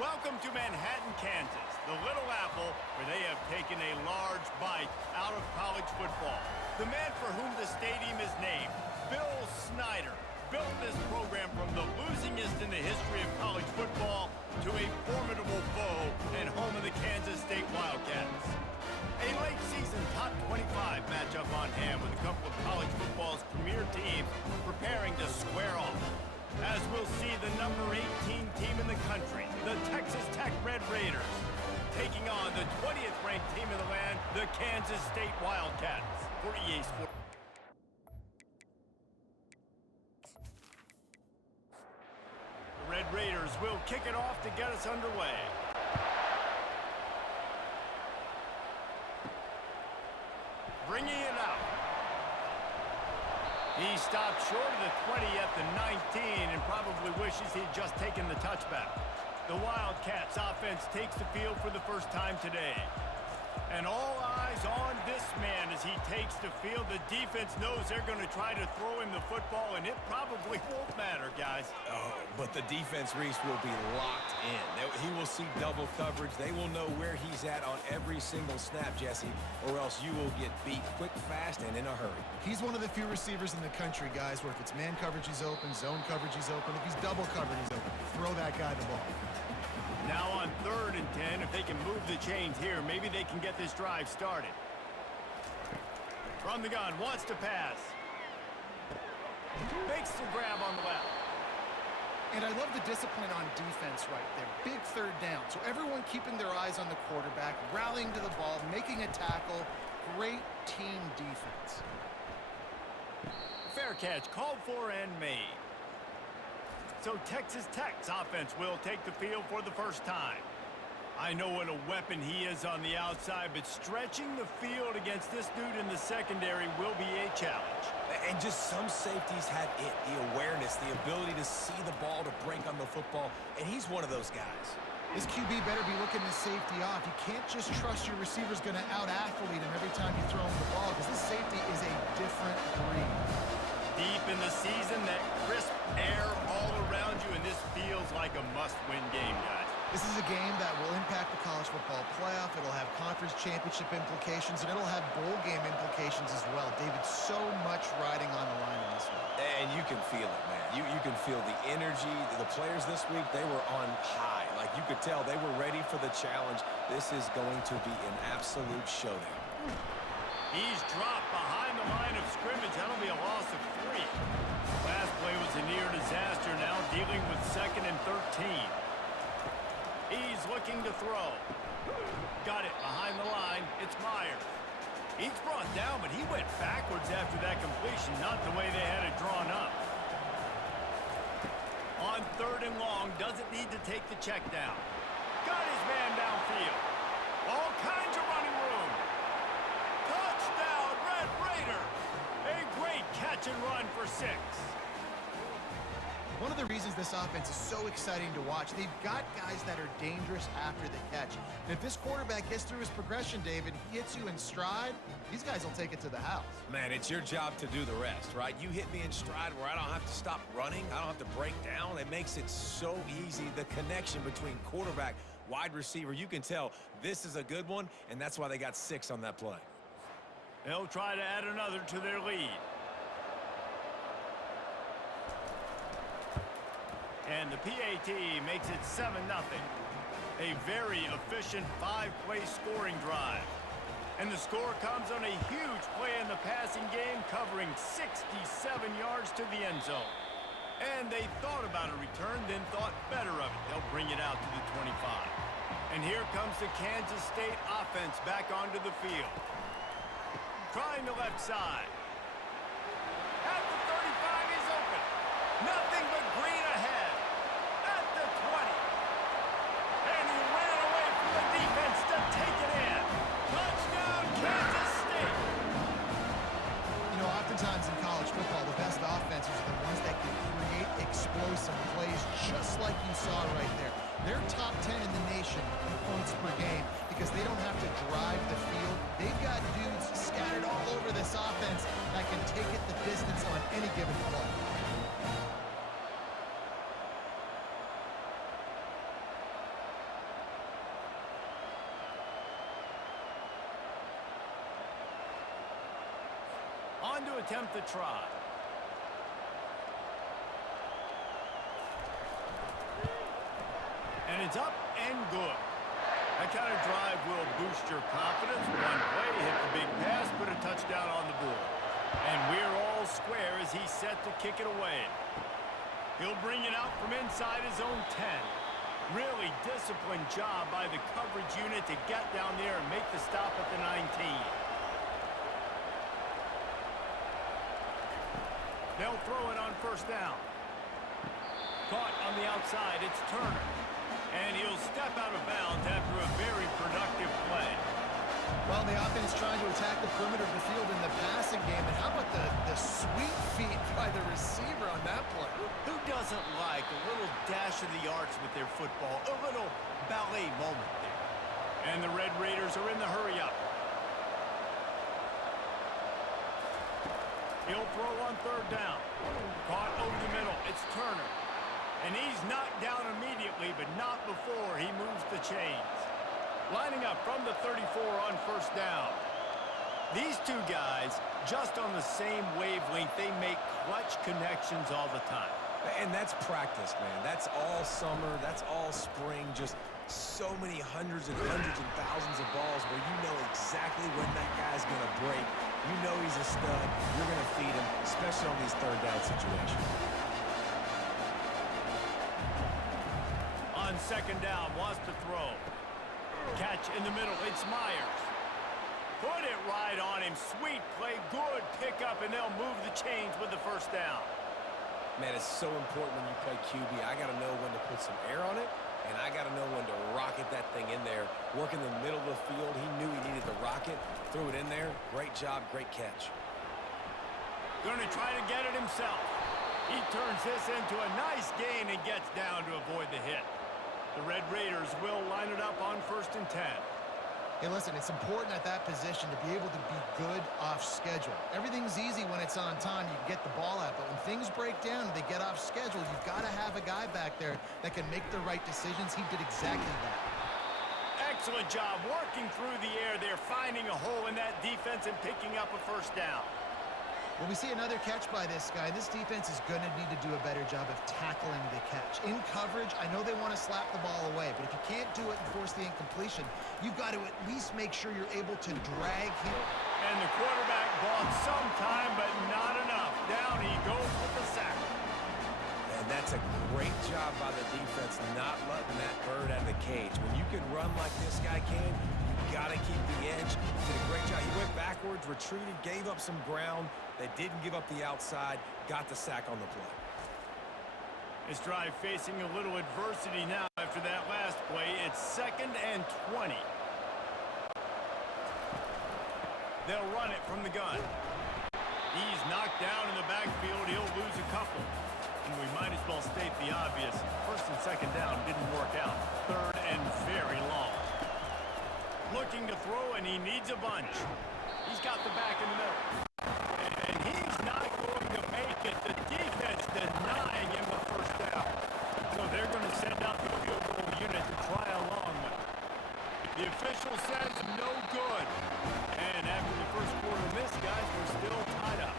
Welcome to Manhattan, Kansas, the Little Apple, where they have taken a large bite out of college football. The man for whom the stadium is named, Bill Snyder, built this program from the losingest in the history of college football to a formidable foe and home of the Kansas State Wildcats. A late-season top 25 matchup on hand with a couple of college football's premier teams preparing to square off. As we'll see the number 18 team in the country, the Texas Tech Red Raiders, taking on the 20th ranked team in the land, the Kansas State Wildcats. For EA Sports. The Red Raiders will kick it off to get us underway. Bringing it out. He stopped short of the 20 at the 19 and probably wishes he'd just taken the touchback. The Wildcats offense takes the field for the first time today. And all eyes on this man as he takes the field. The defense knows they're going to try to throw him the football, and it probably won't matter, guys. Oh, but the defense, Reese, will be locked in. He will see double coverage. They will know where he's at on every single snap, Jesse, or else you will get beat quick, fast, and in a hurry. He's one of the few receivers in the country, guys, where if it's man coverage, he's open, zone coverage, he's open. If he's double covered, he's open. Throw that guy the ball. Now on 3rd and 10, if they can move the chains here, maybe they can get this drive started. From the gun, wants to pass. Makes the grab on the left. And I love the discipline on defense right there. Big 3rd down. So everyone keeping their eyes on the quarterback, rallying to the ball, making a tackle. Great team defense. Fair catch, called for and made. So Texas Tech's offense will take the field for the first time. I know what a weapon he is on the outside, but stretching the field against this dude in the secondary will be a challenge. And just some safeties have it, the awareness, the ability to see the ball, to break on the football, and he's one of those guys. This QB better be looking this safety off. You can't just trust your receiver's going to out-athlete him every time you throw him the ball, because this safety is a different breed. Deep in the season, that crisp air all around you, and this feels like a must-win game, guys. This is a game that will impact the college football playoff. It'll have conference championship implications, and it'll have bowl game implications as well. David, so much riding on the line in this one. And you can feel it, man. You can feel the energy. The players this week, they were on high. Like, you could tell they were ready for the challenge. This is going to be an absolute showdown. He's dropped behind the line of scrimmage. That'll be a loss of 3. Last play was a near disaster, now dealing with 2nd and 13. He's looking to throw. Got it behind the line. It's Myers. He's brought down, but he went backwards after that completion, not the way they had it drawn up. On 3rd and long, doesn't need to take the check down. Got his man downfield. All kinds of running room. Touchdown, Red Raider! A great catch and run for 6. One of the reasons this offense is so exciting to watch, they've got guys that are dangerous after the catch. And if this quarterback gets through his progression, David, he hits you in stride, these guys will take it to the house. Man, it's your job to do the rest, right? You hit me in stride where I don't have to stop running. I don't have to break down. It makes it so easy. The connection between quarterback, wide receiver, you can tell this is a good one, and that's why they got 6 on that play. They'll try to add another to their lead. And the PAT makes it 7-0. A very efficient 5-play scoring drive. And the score comes on a huge play in the passing game, covering 67 yards to the end zone. And they thought about a return, then thought better of it. They'll bring it out to the 25. And here comes the Kansas State offense back onto the field. Trying the left side. At the 35, he's open. Nothing but green ahead. At the 20. And he ran away from the defense to take it in. Touchdown, Kansas State. You know, oftentimes in college football, the best offenses are the ones that can create explosive plays, just like you saw right there. They're top 10 in the nation in points per game because they don't have to drive the field. They've got dudes scattered all over this offense that can take it the distance on any given play. on to attempt the try. And it's up and good. That kind of drive will boost your confidence. One play, hit the big pass, put a touchdown on the board. And we're all square as he's set to kick it away. He'll bring it out from inside his own 10. Really disciplined job by the coverage unit to get down there and make the stop at the 19. They'll throw it on first down. Caught on the outside, it's Turner. And he'll step out of bounds after a very productive play. Well, the offense trying to attack the perimeter of the field in the passing game. And how about the sweet feet by the receiver on that play? Who doesn't like a little dash of the arts with their football? A little ballet moment there. And the Red Raiders are in the hurry-up. He'll throw on third down. Caught over the middle. It's Turner. And he's knocked down immediately, but not before he moves the chains. Lining up from the 34 on first down. These two guys, just on the same wavelength, they make clutch connections all the time. And that's practice, man. That's all summer. That's all spring. Just so many hundreds and thousands of balls where you know exactly when that guy's going to break. You know he's a stud. You're going to feed him, especially on these third down situations. On second down, wants to throw. Catch in the middle, it's Myers. Put it right on him. Sweet play, good pickup, and they'll move the chains with the first down. Man, it's so important when you play QB. I got to know when to put some air on it, and I got to know when to rocket that thing in there. Work in the middle of the field. He knew he needed the rocket. Threw it in there. Great job, great catch. Gonna try to get it himself. He turns this into a nice gain and gets down to avoid the hit. The Red Raiders will line it up on first and 10. Hey, listen, it's important at that position to be able to be good off schedule. Everything's easy when it's on time. You can get the ball out, but when things break down and they get off schedule, you've got to have a guy back there that can make the right decisions. He did exactly that. Excellent job working through the air there, finding a hole in that defense and picking up a first down. Well, we see another catch by this guy. This defense is going to need to do a better job of tackling the catch. In coverage, I know they want to slap the ball away, but if you can't do it and force the incompletion, you've got to at least make sure you're able to drag him. And the quarterback bought some time, but not enough. Down he goes with the sack. And that's a great job by the defense, not letting that bird out of the cage. When you can run like this guy can, you got to keep the edge. He did a great job. He went backwards, retreated, gave up some ground. They didn't give up the outside, got the sack on the play. This drive facing a little adversity now after that last play. It's 2nd and 20. They'll run it from the gun. He's knocked down in the backfield. He'll lose a couple. And we might as well state the obvious. First and second down didn't work out. Third and very long. Looking to throw, and he needs a bunch. He's got the back in the middle. And he's not going to make it. The defense denying him the first down. So they're going to send out the field goal unit to try along with it. The official says no good. And after the first quarter miss, guys, we're still tied up.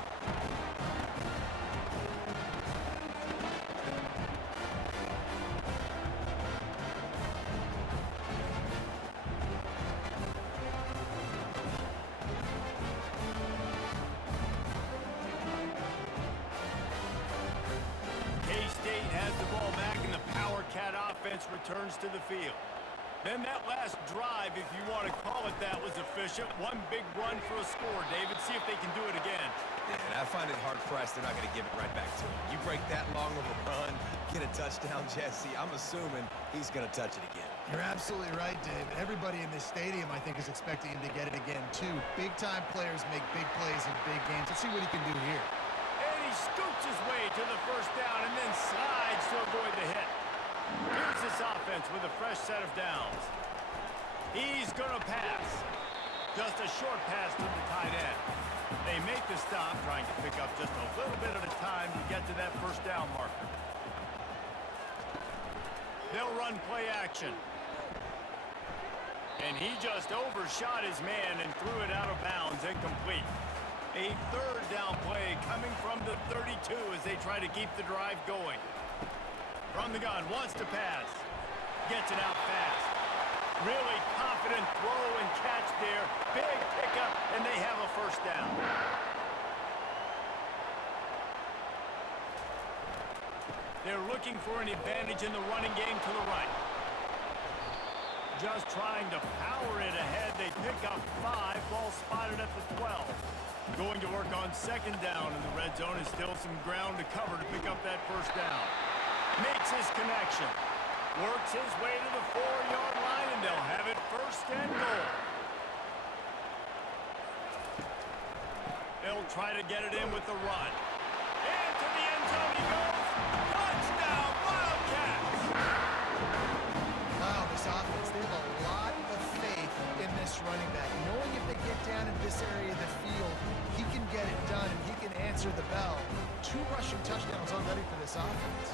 Returns to the field. Then that last drive, if you want to call it that, was efficient. One big run for a score, David. See if they can do it again. Yeah, and I find it hard-pressed they're not going to give it right back to him. You break that long of a run, get a touchdown, Jesse, I'm assuming he's going to touch it again. You're absolutely right, David. Everybody in this stadium, I think, is expecting him to get it again, too. Big-time players make big plays in big games. Let's see what he can do here. And he scoots his way to the first down and then slides to avoid the hit. Here's this offense with a fresh set of downs. He's going to pass. Just a short pass to the tight end. They make the stop, trying to pick up just a little bit at a time to get to that first down marker. They'll run play action. And he just overshot his man and threw it out of bounds, incomplete. A third down play coming from the 32 as they try to keep the drive going. From the gun, wants to pass. Gets it out fast. Really confident throw and catch there. Big pickup, and they have a first down. They're looking for an advantage in the running game to the right. Just trying to power it ahead. They pick up 5, ball spotted at the 12. Going to work on second down, and the red zone is still some ground to cover to pick up that first down. Makes his connection. Works his way to the 4-yard line, and they'll have it first and goal. They'll try to get it in with the run. Into the end zone he goes. Touchdown, Wildcats! Wow, this offense, they have a lot of faith in this running back. Knowing if they get down in this area of the field, he can get it done and he can answer the bell. 2 rushing touchdowns already for this offense.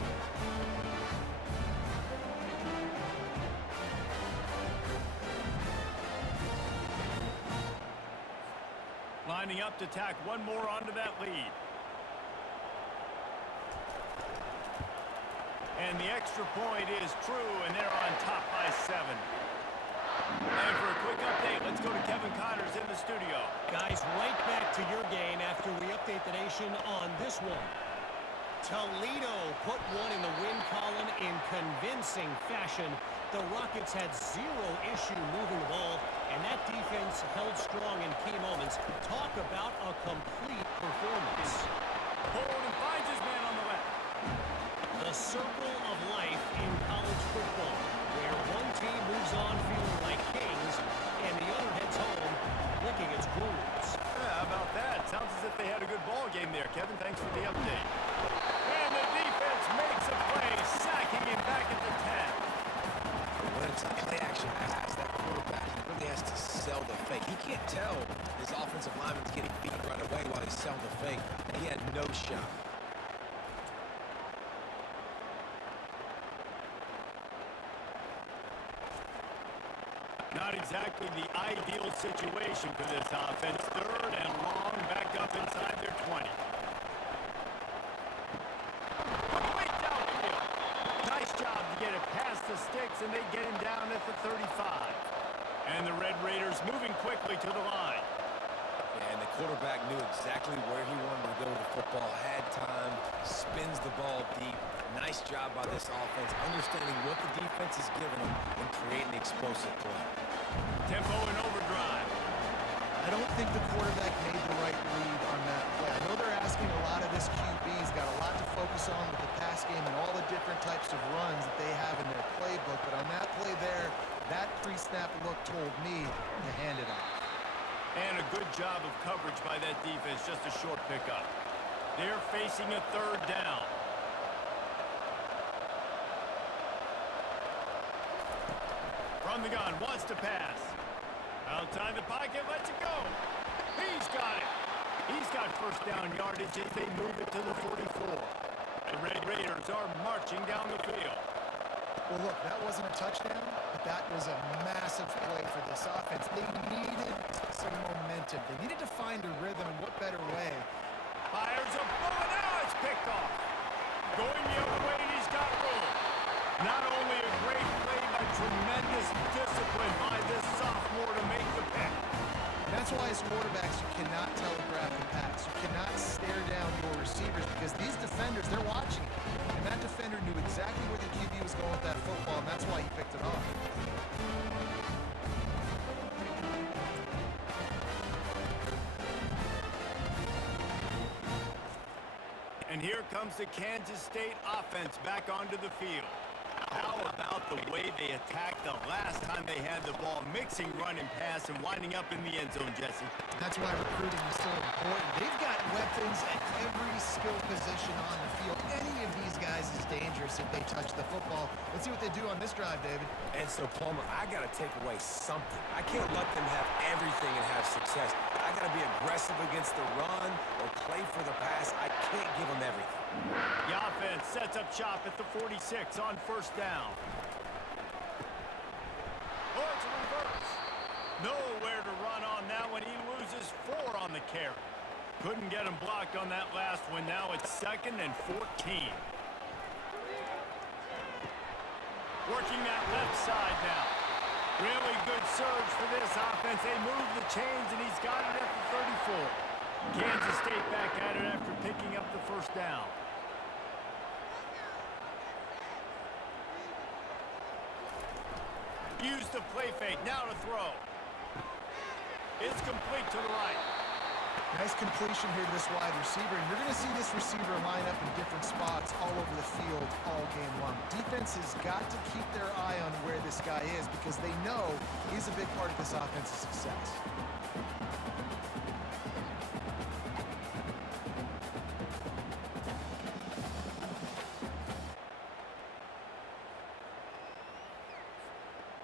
Lining up to tack one more onto that lead. And the extra point is true, and they're on top by 7. And for a quick update, let's go to Kevin Connors in the studio. Guys, right back to your game after we update the nation on this one. Toledo put one in the win column in convincing fashion. The Rockets had 0 issue moving the ball, and that defense held strong in key moments. Talk about a complete performance. Forward and finds his man on the left. The circle of life in college football, where one team moves on feeling like kings, and the other heads home licking its wounds. Yeah, how about that? Sounds as if they had a good ball game there. Kevin, thanks for the update. And the defense makes a play, sacking him back at the 10. When it's a play-action pass, that quarterback, he really has to sell the fake. He can't tell his offensive lineman's getting beat right away while he's selling the fake. He had no shot. Not exactly the ideal situation for this offense. Third and long, back up inside their 20. Way downfield. Nice job to get it past the sticks, and they get him down at the 35. And the Red Raiders moving quickly to the line. And the quarterback knew exactly where he wanted to go with the football, had time, spins the ball deep. Nice job by this offense, understanding what the defense is giving them and creating explosive play. Tempo and overdrive. I don't think the quarterback made the right read on that play. I know they're asking a lot of this QB. He's got a lot to focus on with the pass game and all the different types of runs that they have in their playbook. But on that play there, that pre-snap look told me to hand it off. And a good job of coverage by that defense, just a short pickup. They're facing a third down. From the gun, wants to pass. Outside the pocket, lets it go. He's got it. He's got first down yardage as they move it to the 44. The Red Raiders are marching down the field. Well, look, that wasn't a touchdown, but that was a massive play for this offense. They needed some momentum. They needed to find a rhythm, and what better way? Fires a bullet, now it's picked off. Going the other way, and he's got room. Not only a great play, but tremendous discipline by this sophomore to make the pick. That's why as quarterbacks, you cannot telegraph the pass. You cannot stare down your receivers because these defenders, they're watching it. And that defender knew exactly where the QB was going with that football, and that's why he picked it off. And here comes the Kansas State offense back onto the field. How about the way they attacked the last time they had the ball, mixing run and pass and winding up in the end zone, Jesse? That's why recruiting is so important. They've got weapons at every skill position on the field. Any of these guys is dangerous if they touch the football. Let's see what they do on this drive, David. And so, Palmer, I got to take away something. I can't let them have everything and have success. I got to be aggressive against the run or play for the pass. I can't give them everything. The offense sets up shop at the 46 on first down. Oh, it's a reverse. Nowhere to run on that one. He loses 4 on the carry. Couldn't get him blocked on that last one. Now it's 2nd and 14. Working that left side now. Really good surge for this offense. They move the chains, and he's got it at the 34. Kansas State back at it after picking up the first down. Use the play fake. Now to throw. It's complete to the right. Nice completion here to this wide receiver, and you're going to see this receiver line up in different spots all over the field all game long. Defense has got to keep their eye on where this guy is because they know he's a big part of this offense's success.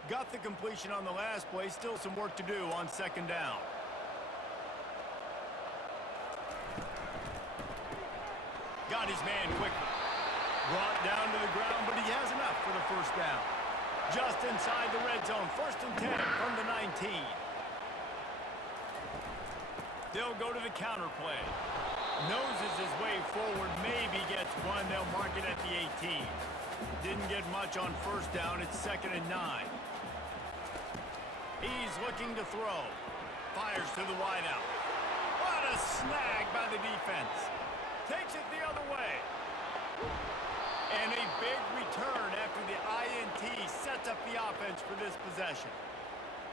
Got the completion on the last play. Still some work to do on 2nd down. Got his man quickly. Brought down to the ground, but he has enough for the first down. Just inside the red zone. 1st and 10 from the 19. They'll go to the counter play. Noses his way forward. Maybe gets one. They'll mark it at the 18. Didn't get much on 1st down. It's 2nd and 9. He's looking to throw. Fires to the wideout. What a snag by the defense. Takes it the other way. And a big return after the INT sets up the offense for this possession.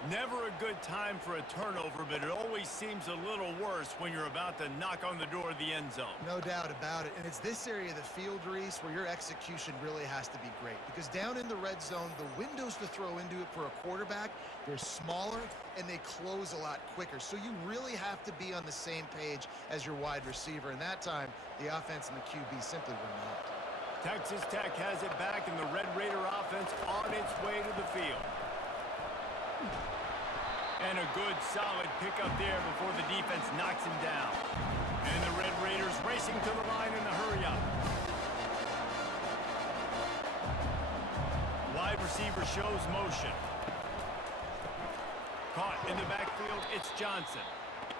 Never a good time for a turnover, but it always seems a little worse when you're about to knock on the door of the end zone. No doubt about it. And it's this area of the field, Reese, where your execution really has to be great. Because down in the red zone, the windows to throw into it for a quarterback, they're smaller and they close a lot quicker. So you really have to be on the same page as your wide receiver. And that time, the offense and the QB simply were not. Texas Tech has it back, and the Red Raider offense on its way to the field. And a good, solid pickup there before the defense knocks him down. And the Red Raiders racing to the line in the hurry-up. Wide receiver shows motion. Caught in the backfield, it's Johnson.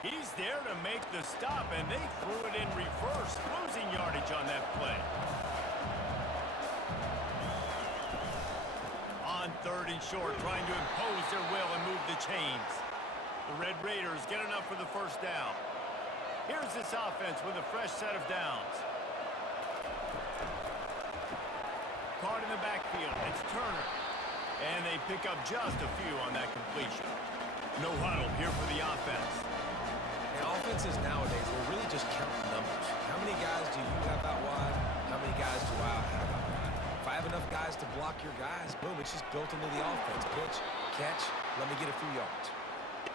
He's there to make the stop, and they threw it in reverse, losing yardage on that play. On 3rd and short, trying to impose their will and move the chains. The Red Raiders get enough for the first down. Here's this offense with a fresh set of downs. Caught in the backfield, it's Turner. And they pick up just a few on that completion. No huddle here for the offense. And offenses nowadays, they're really just counting numbers. How many guys do you have out wide? How many guys do I have out wide? If I have enough guys to block your guys, boom, it's just built into the offense. Pitch, catch, let me get a few yards.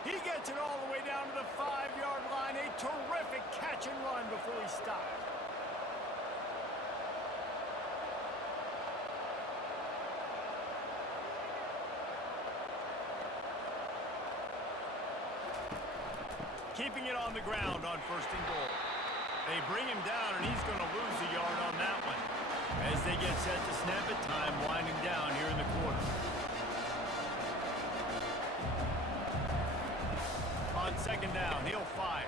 He gets it all the way down to the 5-yard line. A terrific catch and run before he stopped. Keeping it on the ground on 1st and goal. They bring him down, and he's going to lose a yard on that one. As they get set to snap it, time winding down here in the quarter. On 2nd down, he'll fire.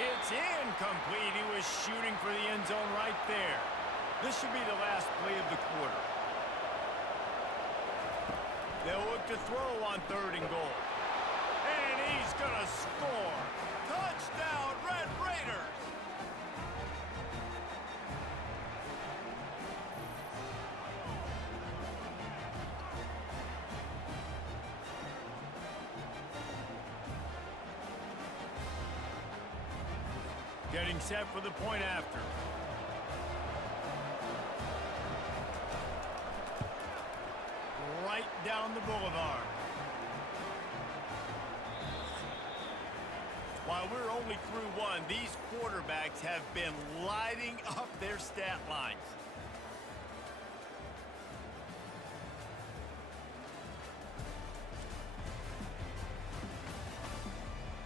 It's incomplete. He was shooting for the end zone right there. This should be the last play of the quarter. They'll look to throw on 3rd and goal. And he's going to score. Touchdown, Red Raiders! Getting set for the point after. Right down the boulevard. While we're only through one, these quarterbacks have been lighting up their stat lines.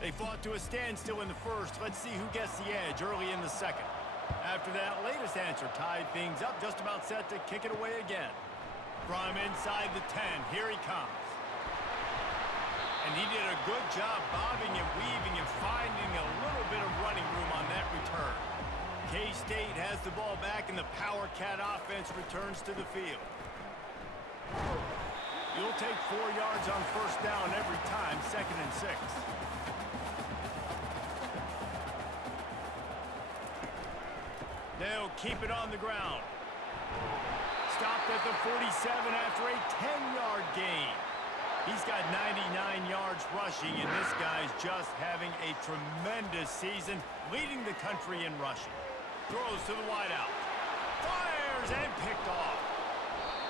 They fought to a standstill in the first. Let's see who gets the edge early in the second. After that latest answer tied things up, just about set to kick it away again. From inside the 10, here he comes. And he did a good job bobbing and weaving and finding a little bit of running room on that return. K-State has the ball back, and the Power Cat offense returns to the field. You'll take 4 yards on first down every time, 2nd and 6. They'll keep it on the ground. Stopped at the 47 after a 10-yard gain. He's got 99 yards rushing, and this guy's just having a tremendous season, leading the country in rushing. Throws to the wideout. Fires and picked off.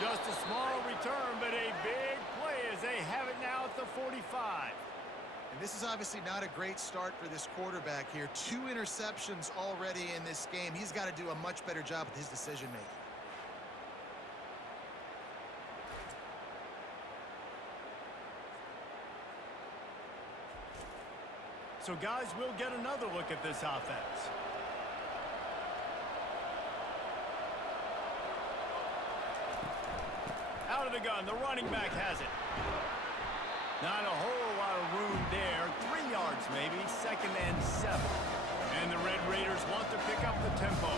Just a small return, but a big play as they have it now at the 45. And this is obviously not a great start for this quarterback here. 2 interceptions already in this game. He's got to do a much better job with his decision-making. So, guys, we'll get another look at this offense. Out of the gun, the running back has it. Not a whole lot of room there. 3 yards maybe, 2nd and 7. And the Red Raiders want to pick up the tempo.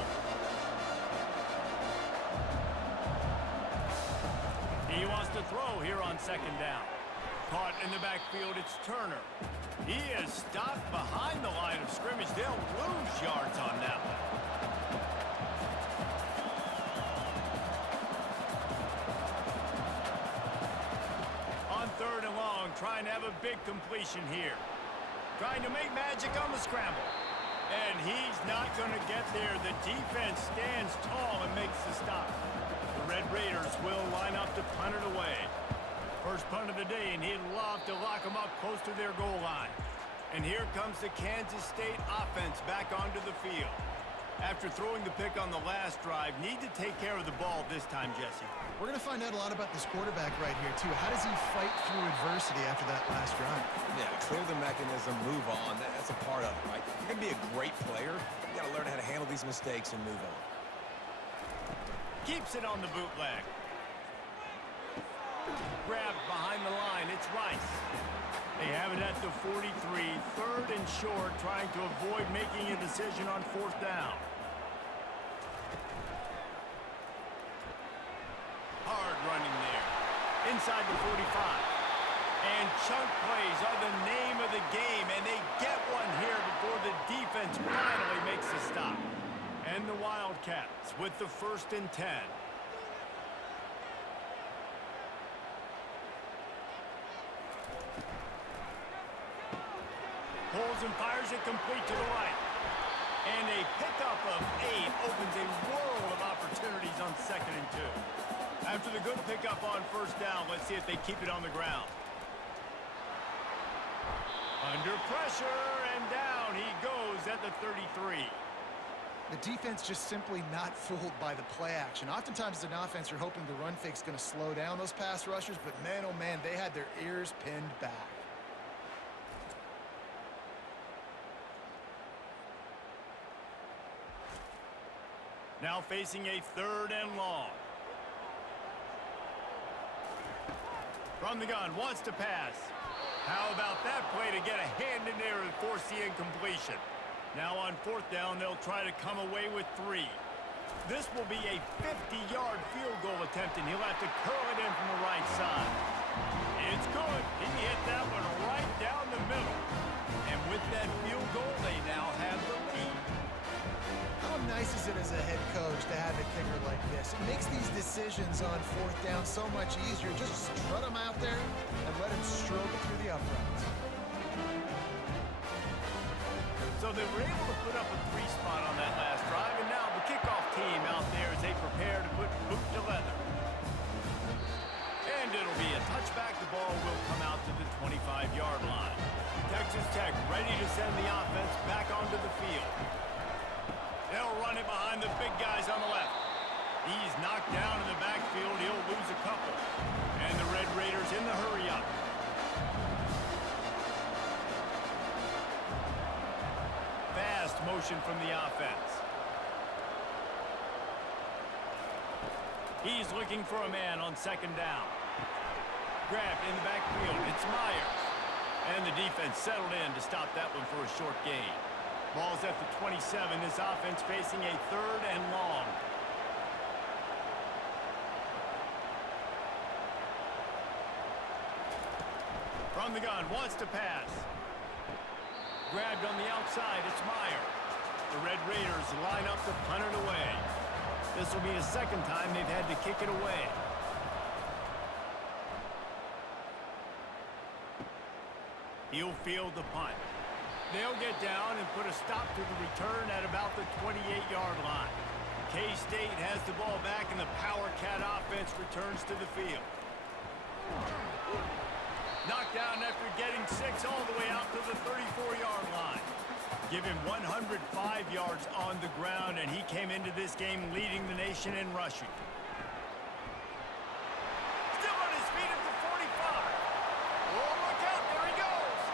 He wants to throw here on 2nd down. Caught in the backfield, it's Turner. He is stopped behind the line of scrimmage. They'll lose yards on that one. On 3rd and long, trying to have a big completion here. Trying to make magic on the scramble. And he's not going to get there. The defense stands tall and makes the stop. The Red Raiders will line up to punt it away. First punt of the day, and he'd love to lock them up close to their goal line. And here comes the Kansas State offense back onto the field. After throwing the pick on the last drive, need to take care of the ball this time, Jesse. We're going to find out a lot about this quarterback right here, too. How does he fight through adversity after that last drive? Yeah, clear the mechanism, move on. That's a part of it, right? You're going to be a great player. You got to learn how to handle these mistakes and move on. Keeps it on the bootleg. Grabbed behind the line. It's Rice. They have it at the 43, 3rd and short, trying to avoid making a decision on 4th down. Hard running there. Inside the 45. And chunk plays are the name of the game, and they get one here before the defense finally makes the stop. And the Wildcats with the 1st and 10. Pulls and fires it complete to the right. And a pickup of 8 opens a world of opportunities on 2nd and 2. After the good pickup on 1st down, let's see if they keep it on the ground. Under pressure, and down he goes at the 33. The defense just simply not fooled by the play action. Oftentimes as an offense, you're hoping the run fake's going to slow down those pass rushers, but man, oh man, they had their ears pinned back. Now facing a 3rd and long. From the gun, wants to pass. How about that play to get a hand in there and force the incompletion? Now on 4th down, they'll try to come away with 3. This will be a 50-yard field goal attempt, and he'll have to curl it in from the right side. It's good. He hit that one right down the middle. And with that field goal, they now have the lead. How nice is it as a head coach to have a kicker like this? It makes these decisions on 4th down so much easier. Just strut him out there and let him stroke through the uprights. So they were able to put up a 3 spot on that last drive, and now the kickoff team out there as they prepare to put boot to leather. And it'll be a touchback. The ball will come out to the 25-yard line. Texas Tech ready to send the offense back onto the field. They'll run it behind the big guys on the left. He's knocked down in the backfield. He'll lose a couple. And the Red Raiders in the hurry-up. Fast motion from the offense. He's looking for a man on 2nd down. Grabbed in the backfield. It's Myers. defense settled in to stop that one for a short gain. Ball's at the 27. This offense facing a 3rd and long. From the gun, wants to pass. Grabbed on the outside, it's Meyer. The Red Raiders line up to punt it away. This will be the 2nd time they've had to kick it away. He'll field the punt. They'll get down and put a stop to the return at about the 28-yard line. K-State has the ball back, and the Power Cat offense returns to the field. Knocked down after getting 6 all the way out to the 34-yard line. Give him 105 yards on the ground, and he came into this game leading the nation in rushing. Still on his feet at the 45. Oh, look out, there he goes.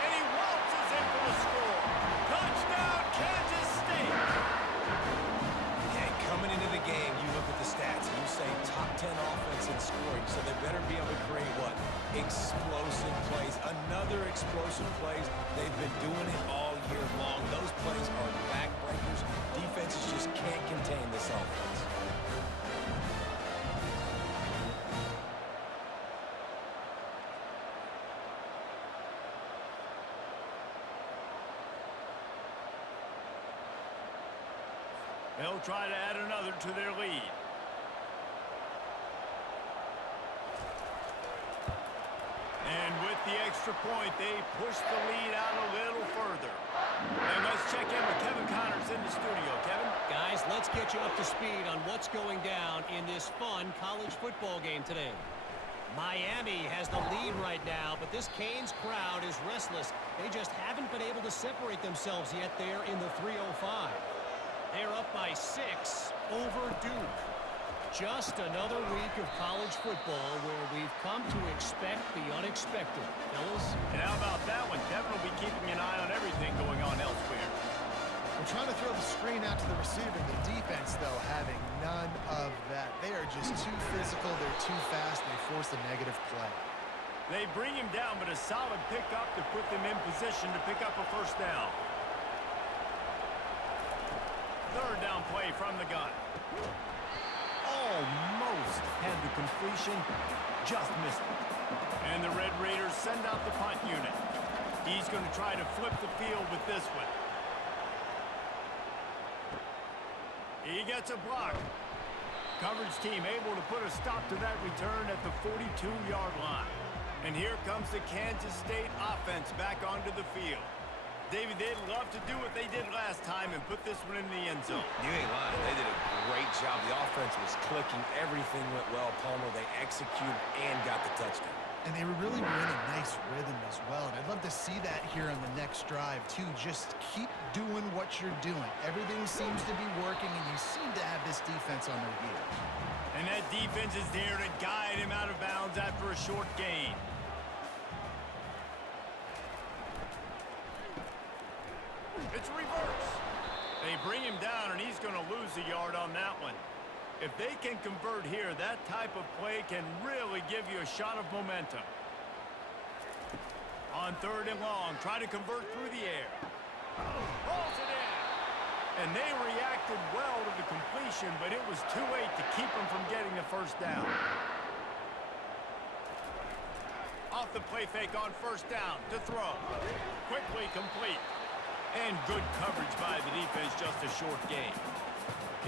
And he waltzes in for the score. Touchdown, Kansas State. Yeah, coming into the game, you look at the stats, and you say top 10 offense in scoring, so they better be able to create what? Explosive plays. Another explosive plays. They've been doing it all year long. Those plays are backbreakers. Defenses just can't contain this offense. They'll try to add another to their lead. And with the extra point, they push the lead out a little further. And let's check in with Kevin Connors in the studio. Kevin? Guys, let's get you up to speed on what's going down in this fun college football game today. Miami has the lead right now, but this Canes crowd is restless. They just haven't been able to separate themselves yet there in the 305. They're up by 6 over Duke. Just another week of college football where we've come to expect the unexpected. Fellas? And how about that one? Kevin will be keeping an eye on everything going on elsewhere. We're trying to throw the screen out to the receiver. The defense, though, having none of that. They are just too physical. They're too fast. They force a negative play. They bring him down, but a solid pickup to put them in position to pick up a 1st down. 3rd down play from the gun. Almost had the completion, just missed it. And the Red Raiders send out the punt unit. He's going to try to flip the field with this one. He gets a block. Coverage team able to put a stop to that return at the 42-yard line. And here comes the Kansas State offense back onto the field. David, they'd love to do what they did last time and put this one in the end zone. You ain't lying. They did a great job. The offense was clicking. Everything went well. Palmer, they executed and got the touchdown. And they were in a nice rhythm as well. And I'd love to see that here on the next drive, too. Just keep doing what you're doing. Everything seems to be working, and you seem to have this defense on their heels. And that defense is there to guide him out of bounds after a short gain. It's reverse. They bring him down, and he's going to lose a yard on that one. If they can convert here, that type of play can really give you a shot of momentum. On 3rd and long, try to convert through the air. Rolls it in. And they reacted well to the completion, but it was too late to keep them from getting the 1st down. Off the play fake on 1st down to throw. Quickly complete. And good coverage by the defense, just a short gain.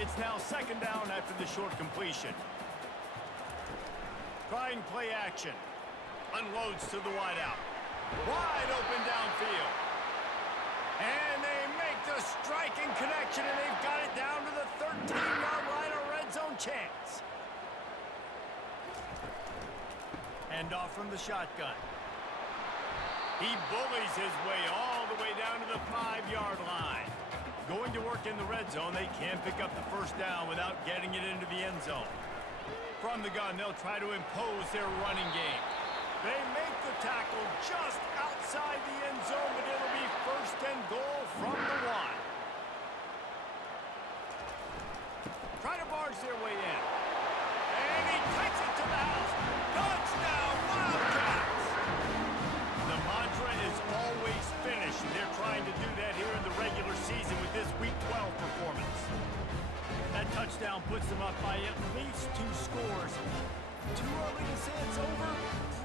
It's now 2nd down after the short completion. Trying play action. Unloads to the wideout. Wide open downfield. And they make the striking connection, and they've got it down to the 13-yard line, a red zone chance. Hand off from the shotgun. He bullies his way all the way down to the 5-yard line. Going to work in the red zone. They can't pick up the 1st down without getting it into the end zone. From the gun, they'll try to impose their running game. They make the tackle just outside the end zone, but it'll be 1st and goal from the 1. Try to barge their way in. And he takes it to the house. Touchdown, Wildcats! puts them up by at least 2 scores. Too early to say it's over?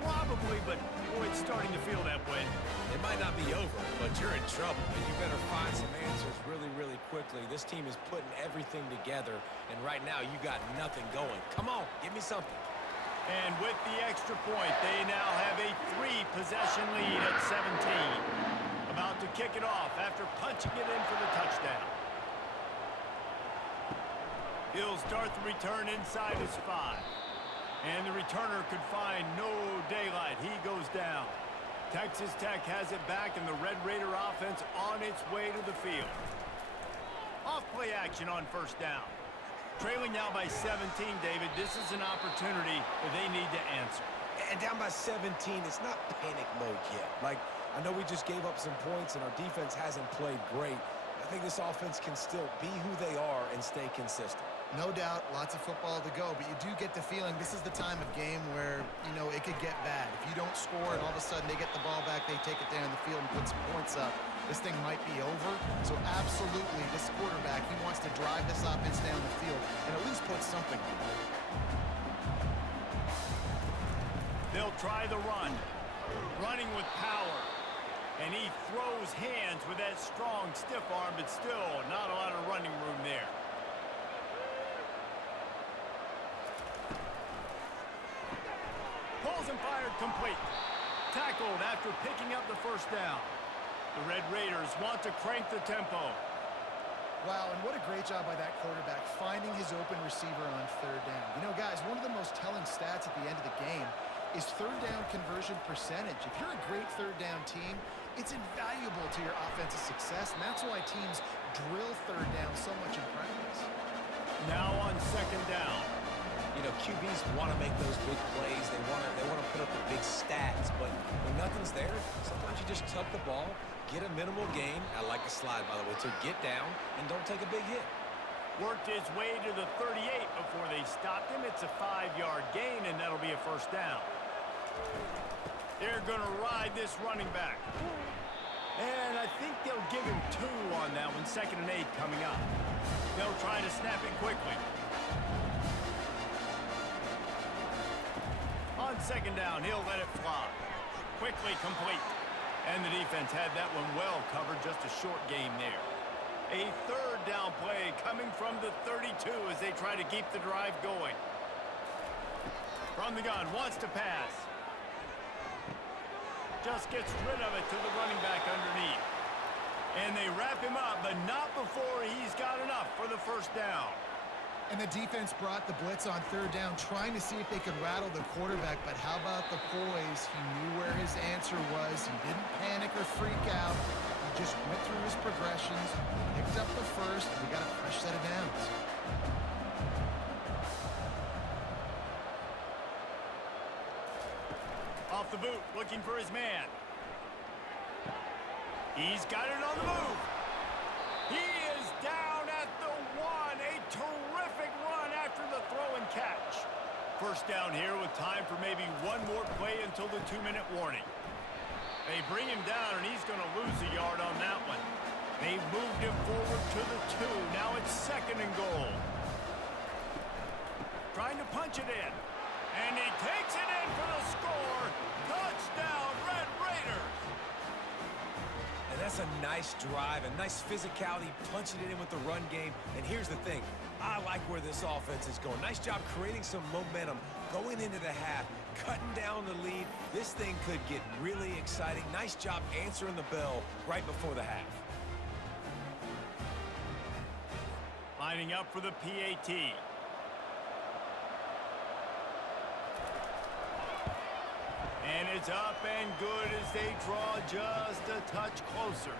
Probably, but boy, it's starting to feel that way. It might not be over, but you're in trouble, and you better find some answers really, really quickly. This team is putting everything together, and right now you got nothing going. Come on, give me something. And with the extra point, they now have a 3-possession lead at 17. About to kick it off after punching it in for the touchdown. He'll start the return inside his 5. And the returner could find no daylight. He goes down. Texas Tech has it back, and the Red Raider offense on its way to the field. Off-play action on first down. Trailing now by 17, David. This is an opportunity that they need to answer. And down by 17, it's not panic mode yet. Like, I know we just gave up some points, and our defense hasn't played great. I think this offense can still be who they are and stay consistent. No doubt, lots of football to go, but you do get the feeling this is the time of game where, you know, it could get bad. If you don't score and all of a sudden they get the ball back, they take it down the field and put some points up, this thing might be over. So absolutely, this quarterback, he wants to drive this offense down the field and at least put something on it. They'll try the run. Running with power. And he throws hands with that strong, stiff arm, but still not a lot of running room there. Pulls and fired complete. Tackled after picking up the first down. The Red Raiders want to crank the tempo. Wow, and what a great job by that quarterback finding his open receiver on third down. You know, guys, one of the most telling stats at the end of the game is third down conversion percentage. If you're a great third down team, it's invaluable to your offensive success, and that's why teams drill third down so much in practice. Now on second down. You know, QBs want to make those big plays. They want to put up the big stats, but when nothing's there, sometimes you just tuck the ball, get a minimal gain. I like a slide, by the way, to get down and don't take a big hit. Worked his way to the 38 before they stopped him. It's a 5-yard gain, and that'll be a first down. They're going to ride this running back. And I think they'll give him 2 on that one. 2nd and 8 coming up. They'll try to snap it quickly. On second down, he'll let it fly. Quickly complete. And the defense had that one well covered. Just a short game there. A third down play coming from the 32 as they try to keep the drive going. From the gun, wants to pass. Just gets rid of it to the running back underneath. And they wrap him up, but not before he's got enough for the first down. And the defense brought the blitz on third down, trying to see if they could rattle the quarterback. But how about the poise? He knew where his answer was. He didn't panic or freak out. He just went through his progressions, picked up the first, and we got a fresh set of downs. Off the boot, looking for his man. He's got it on the move. He is down at the 1. A terrific run after the throw and catch. First down here with time for maybe one more play until the 2-minute warning. They bring him down, and he's going to lose a yard on that one. They've moved him forward to the 2. Now it's 2nd and goal. Trying to punch it in. And he takes it in for the score. Touchdown, Red Raiders. And that's a nice drive, a nice physicality, punching it in with the run game. And here's the thing. I like where this offense is going. Nice job creating some momentum, going into the half, cutting down the lead. This thing could get really exciting. Nice job answering the bell right before the half. Lining up for the PAT. And it's up and good as they draw just a touch closer.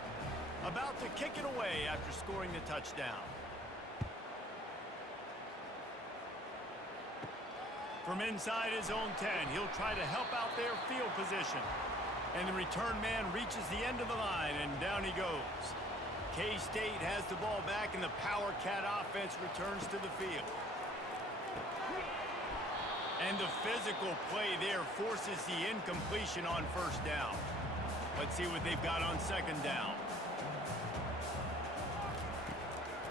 About to kick it away after scoring the touchdown. From inside his own 10, he'll try to help out their field position. And the return man reaches the end of the line, and down he goes. K-State has the ball back, and the Power Cat offense returns to the field. And the physical play there forces the incompletion on first down. Let's see what they've got on second down.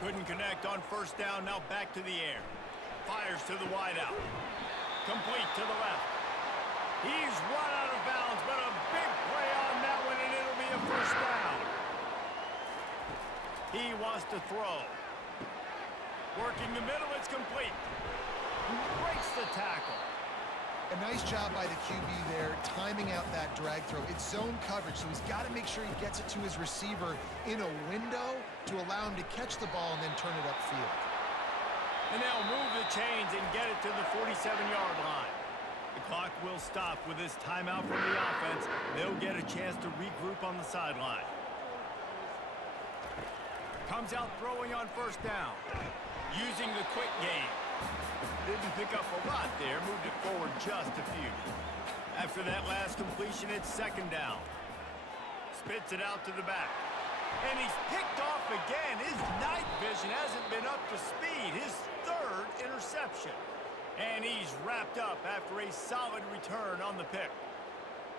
Couldn't connect on first down, now back to the air. fires to the wideout. Complete to the left. He's run out of bounds, but a big play on that one, and it'll be a first down. He wants to throw. Working the middle, it's complete. Breaks the tackle. A nice job by the QB there, timing out that drag throw. It's zone coverage, so he's got to make sure he gets it to his receiver in a window to allow him to catch the ball and then turn it upfield. And they'll move the chains and get it to the 47-yard line. The clock will stop with this timeout from the offense. They'll get a chance to regroup on the sideline. Comes out throwing on first down. Using the quick game. Didn't pick up a lot there. Moved it forward just a few. After that last completion, it's second down. Spits it out to the back. And he's picked off again. His night vision hasn't been up to speed. His third interception. And he's wrapped up after a solid return on the pick.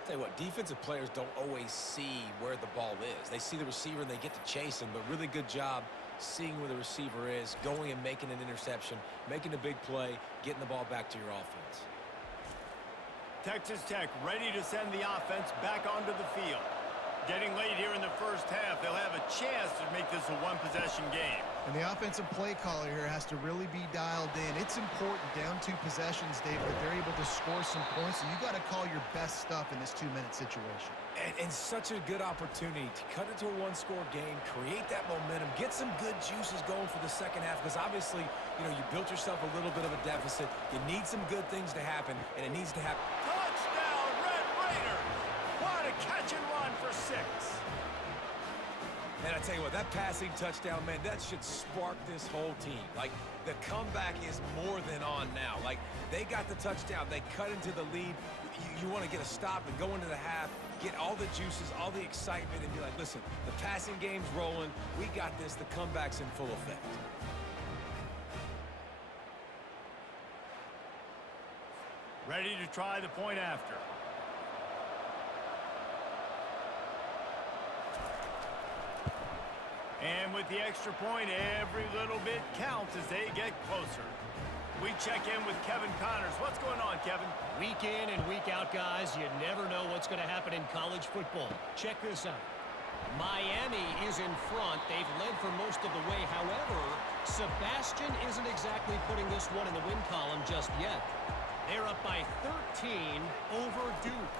Tell you what, defensive players don't always see where the ball is. They see the receiver and they get to chase him, but really good job seeing where the receiver is, going and making an interception, making a big play, getting the ball back to your offense. Texas Tech ready to send the offense back onto the field. Getting late here in the first half, they'll have a chance to make this a one-possession game. And the offensive play caller here has to really be dialed in. It's important down 2 possessions, David, that they're able to score some points. So you got to call your best stuff in this 2-minute situation. And such a good opportunity to cut it to a one-score game, create that momentum, get some good juices going for the second half, because obviously, you know, you built yourself a little bit of a deficit. You need some good things to happen, and it needs to happen. Touchdown, Red Raiders! What a catch and run for 6. And I tell you what, that passing touchdown, man, that should spark this whole team. Like, the comeback is more than on now. Like, they got the touchdown. They cut into the lead. You want to get a stop and go into the half, get all the juices, all the excitement, and be like, listen, the passing game's rolling. We got this. The comeback's in full effect. Ready to try the point after. And with the extra point, every little bit counts as they get closer. We check in with Kevin Connors. What's going on, Kevin? Week in and week out, guys, you never know what's going to happen in college football. Check this out. Miami is in front. They've led for most of the way. However, Sebastian isn't exactly putting this one in the win column just yet. They're up by 13 over Duke.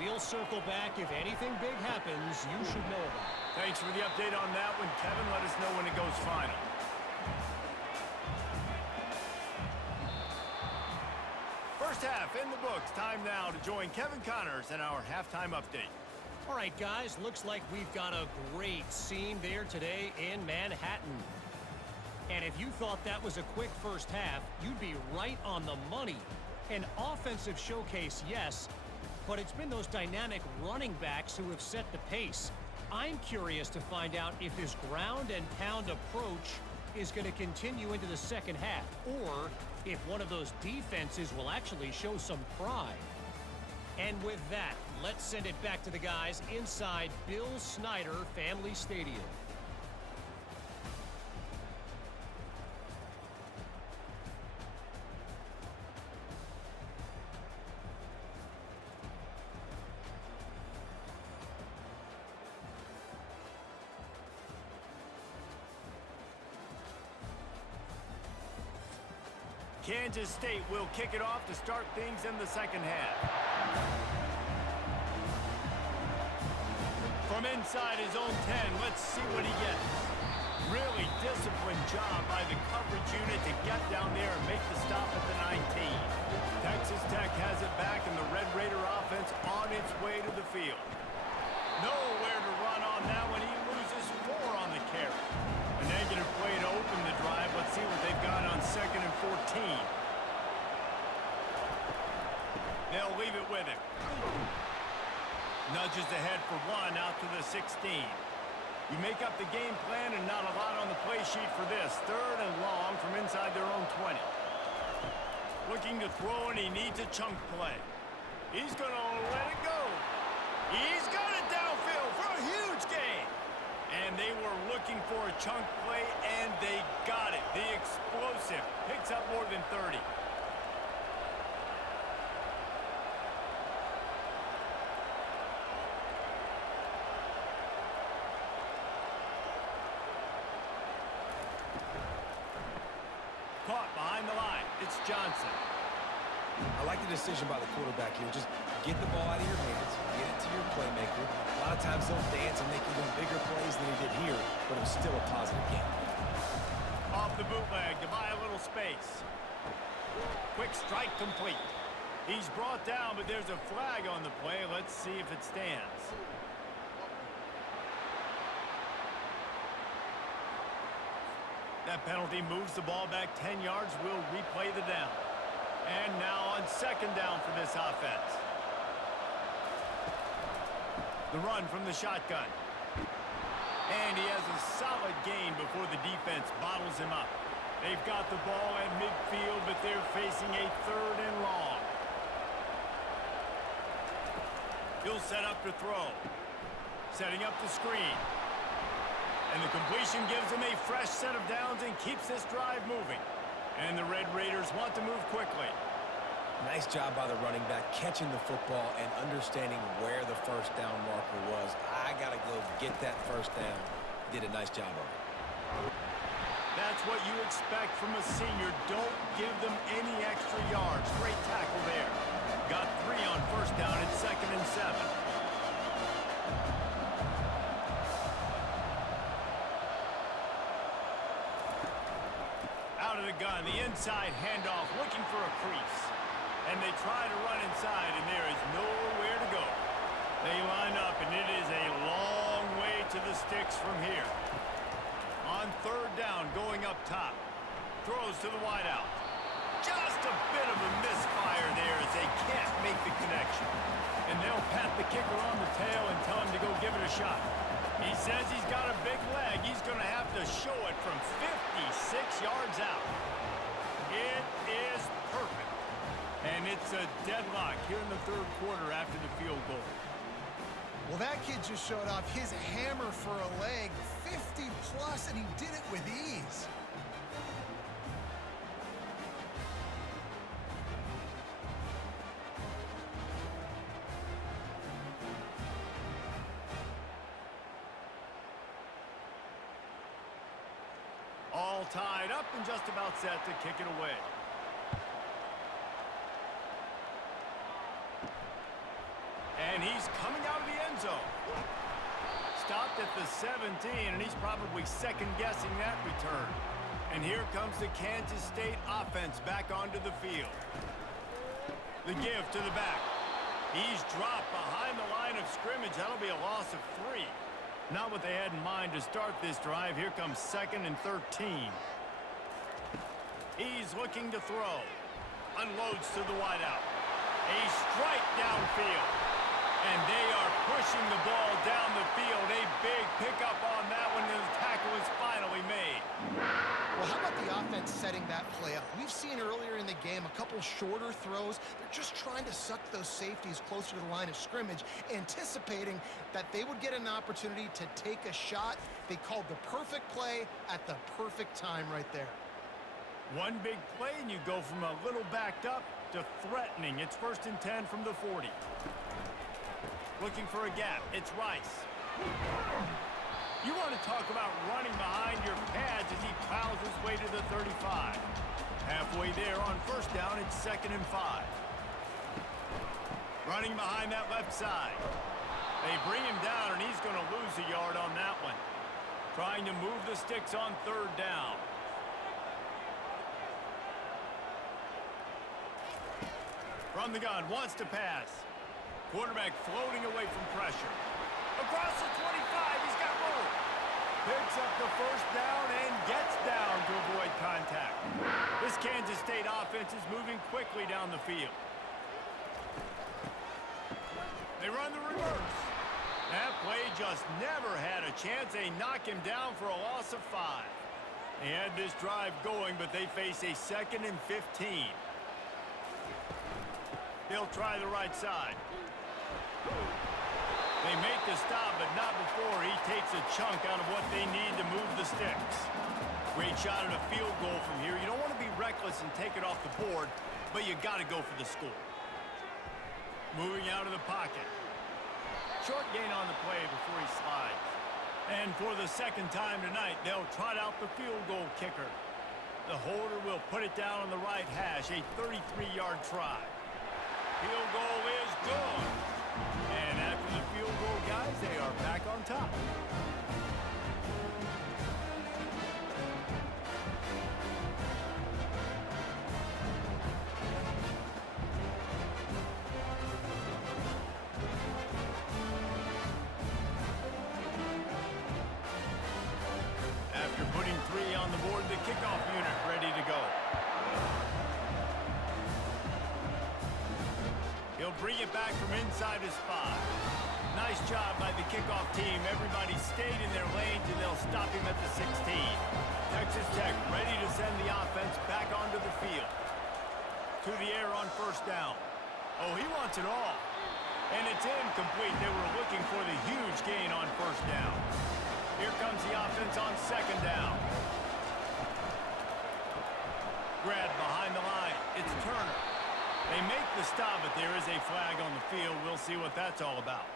We'll circle back. If anything big happens, you should know about it. Thanks for the update on that one, Kevin. Let us know when it goes final. First half in the books. Time now to join Kevin Connors in our halftime update. All right, guys, looks like we've got a great scene there today in Manhattan. And if you thought that was a quick first half, you'd be right on the money. An offensive showcase, yes, but it's been those dynamic running backs who have set the pace. I'm curious to find out if this ground and pound approach is going to continue into the second half, or if one of those defenses will actually show some pride. And with that, let's send it back to the guys inside Bill Snyder Family Stadium. Kansas State will kick it off to start things in the second half. From inside his own 10, let's see what he gets. Really disciplined job by the coverage unit to get down there and make the stop at the 19. Texas Tech has it back, and the Red Raider offense on its way to the field. Nowhere to run on that one. He loses 4 on the carry. A negative play to open the drive. Let's see what they've got on 2nd and 14. They'll leave it with him. Nudges ahead for 1 out to the 16. You make up the game plan and not a lot on the play sheet for this. 3rd and long from inside their own 20. Looking to throw, and he needs a chunk play. He's going to let it go. He's got it downfield for a huge gain. And And they were looking for a chunk play, and they got it. The explosive picks up more than 30. Caught behind the line. It's Johnson. I like the decision by the quarterback here. Just get the ball out of your hands, get it to your playmaker. A lot of times they'll dance and make even bigger plays than he did here, but it was still a positive game. Off the bootleg to buy a little space. Quick strike complete. He's brought down, but there's a flag on the play. Let's see if it stands. That penalty moves the ball back 10 yards. We'll replay the down. And now on second down for this offense. The run from the shotgun. And he has a solid gain before the defense bottles him up. They've got the ball at midfield, but they're facing a 3rd and long. He'll set up to throw. Setting up the screen. And the completion gives him a fresh set of downs and keeps this drive moving. And the Red Raiders want to move quickly. Nice job by the running back, catching the football and understanding where the first down marker was. I got to go get that first down. Did a nice job of it. That's what you expect from a senior. Don't give them any extra yards. Great tackle there. Got 3 on first down. It's 2nd and 7. Out of the gun, the inside handoff, looking for a crease. And they try to run inside, and there is nowhere to go. They line up, and it is a long way to the sticks from here. On 3rd down, going up top. Throws to the wideout. Just a bit of a misfire there as they can't make the connection. And they'll pat the kicker on the tail and tell him to go give it a shot. He says he's got a big leg. He's going to have to show it from 56 yards out. It is perfect. And it's a deadlock here in the 3rd quarter after the field goal. Well, that kid just showed off his hammer for a leg, 50+, and he did it with ease. All tied up and just about set to kick it away. And he's coming out of the end zone. Stopped at the 17, and he's probably second-guessing that return. And here comes the Kansas State offense back onto the field. The give to the back. He's dropped behind the line of scrimmage. That'll be a loss of 3. Not what they had in mind to start this drive. Here comes 2nd and 13. He's looking to throw. Unloads to the wideout. A strike downfield. And they are pushing the ball down the field. A big pickup on that one, and the tackle is finally made. Well, how about the offense setting that play up? We've seen earlier in the game a couple shorter throws. They're just trying to suck those safeties closer to the line of scrimmage, anticipating that they would get an opportunity to take a shot. They called the perfect play at the perfect time right there. One big play, and you go from a little backed up to threatening. It's 1st and 10 from the 40. Looking for a gap. It's Rice. You want to talk about running behind your pads as he plows his way to the 35. Halfway there on first down, it's 2nd and 5. Running behind that left side. They bring him down, and he's going to lose a yard on that one. Trying to move the sticks on 3rd down. From the gun, wants to pass. Quarterback floating away from pressure. Across the 25, he's got room. Picks up the first down and gets down to avoid contact. This Kansas State offense is moving quickly down the field. They run the reverse. That play just never had a chance. They knock him down for a loss of 5. They had this drive going, but they face a 2nd and 15. They'll try the right side. They make the stop, but not before he takes a chunk out of what they need to move the sticks. Great shot at a field goal from here. You don't want to be reckless and take it off the board, but you got to go for the score. Moving out of the pocket. Short gain on the play before he slides. And for the second time tonight, they'll trot out the field goal kicker. The holder will put it down on the right hash, a 33-yard try. Field goal is good. And after the field goal, guys, they are back on top. After putting 3 on the board, the kickoff unit ready to go. He'll bring it back from inside his 5. Nice job by the kickoff team. Everybody stayed in their lanes, and they'll stop him at the 16. Texas Tech ready to send the offense back onto the field. To the air on first down. Oh, he wants it all. And it's incomplete. They were looking for the huge gain on first down. Here comes the offense on second down. Grab behind the line. It's Turner. They make the stop, but there is a flag on the field. We'll see what that's all about.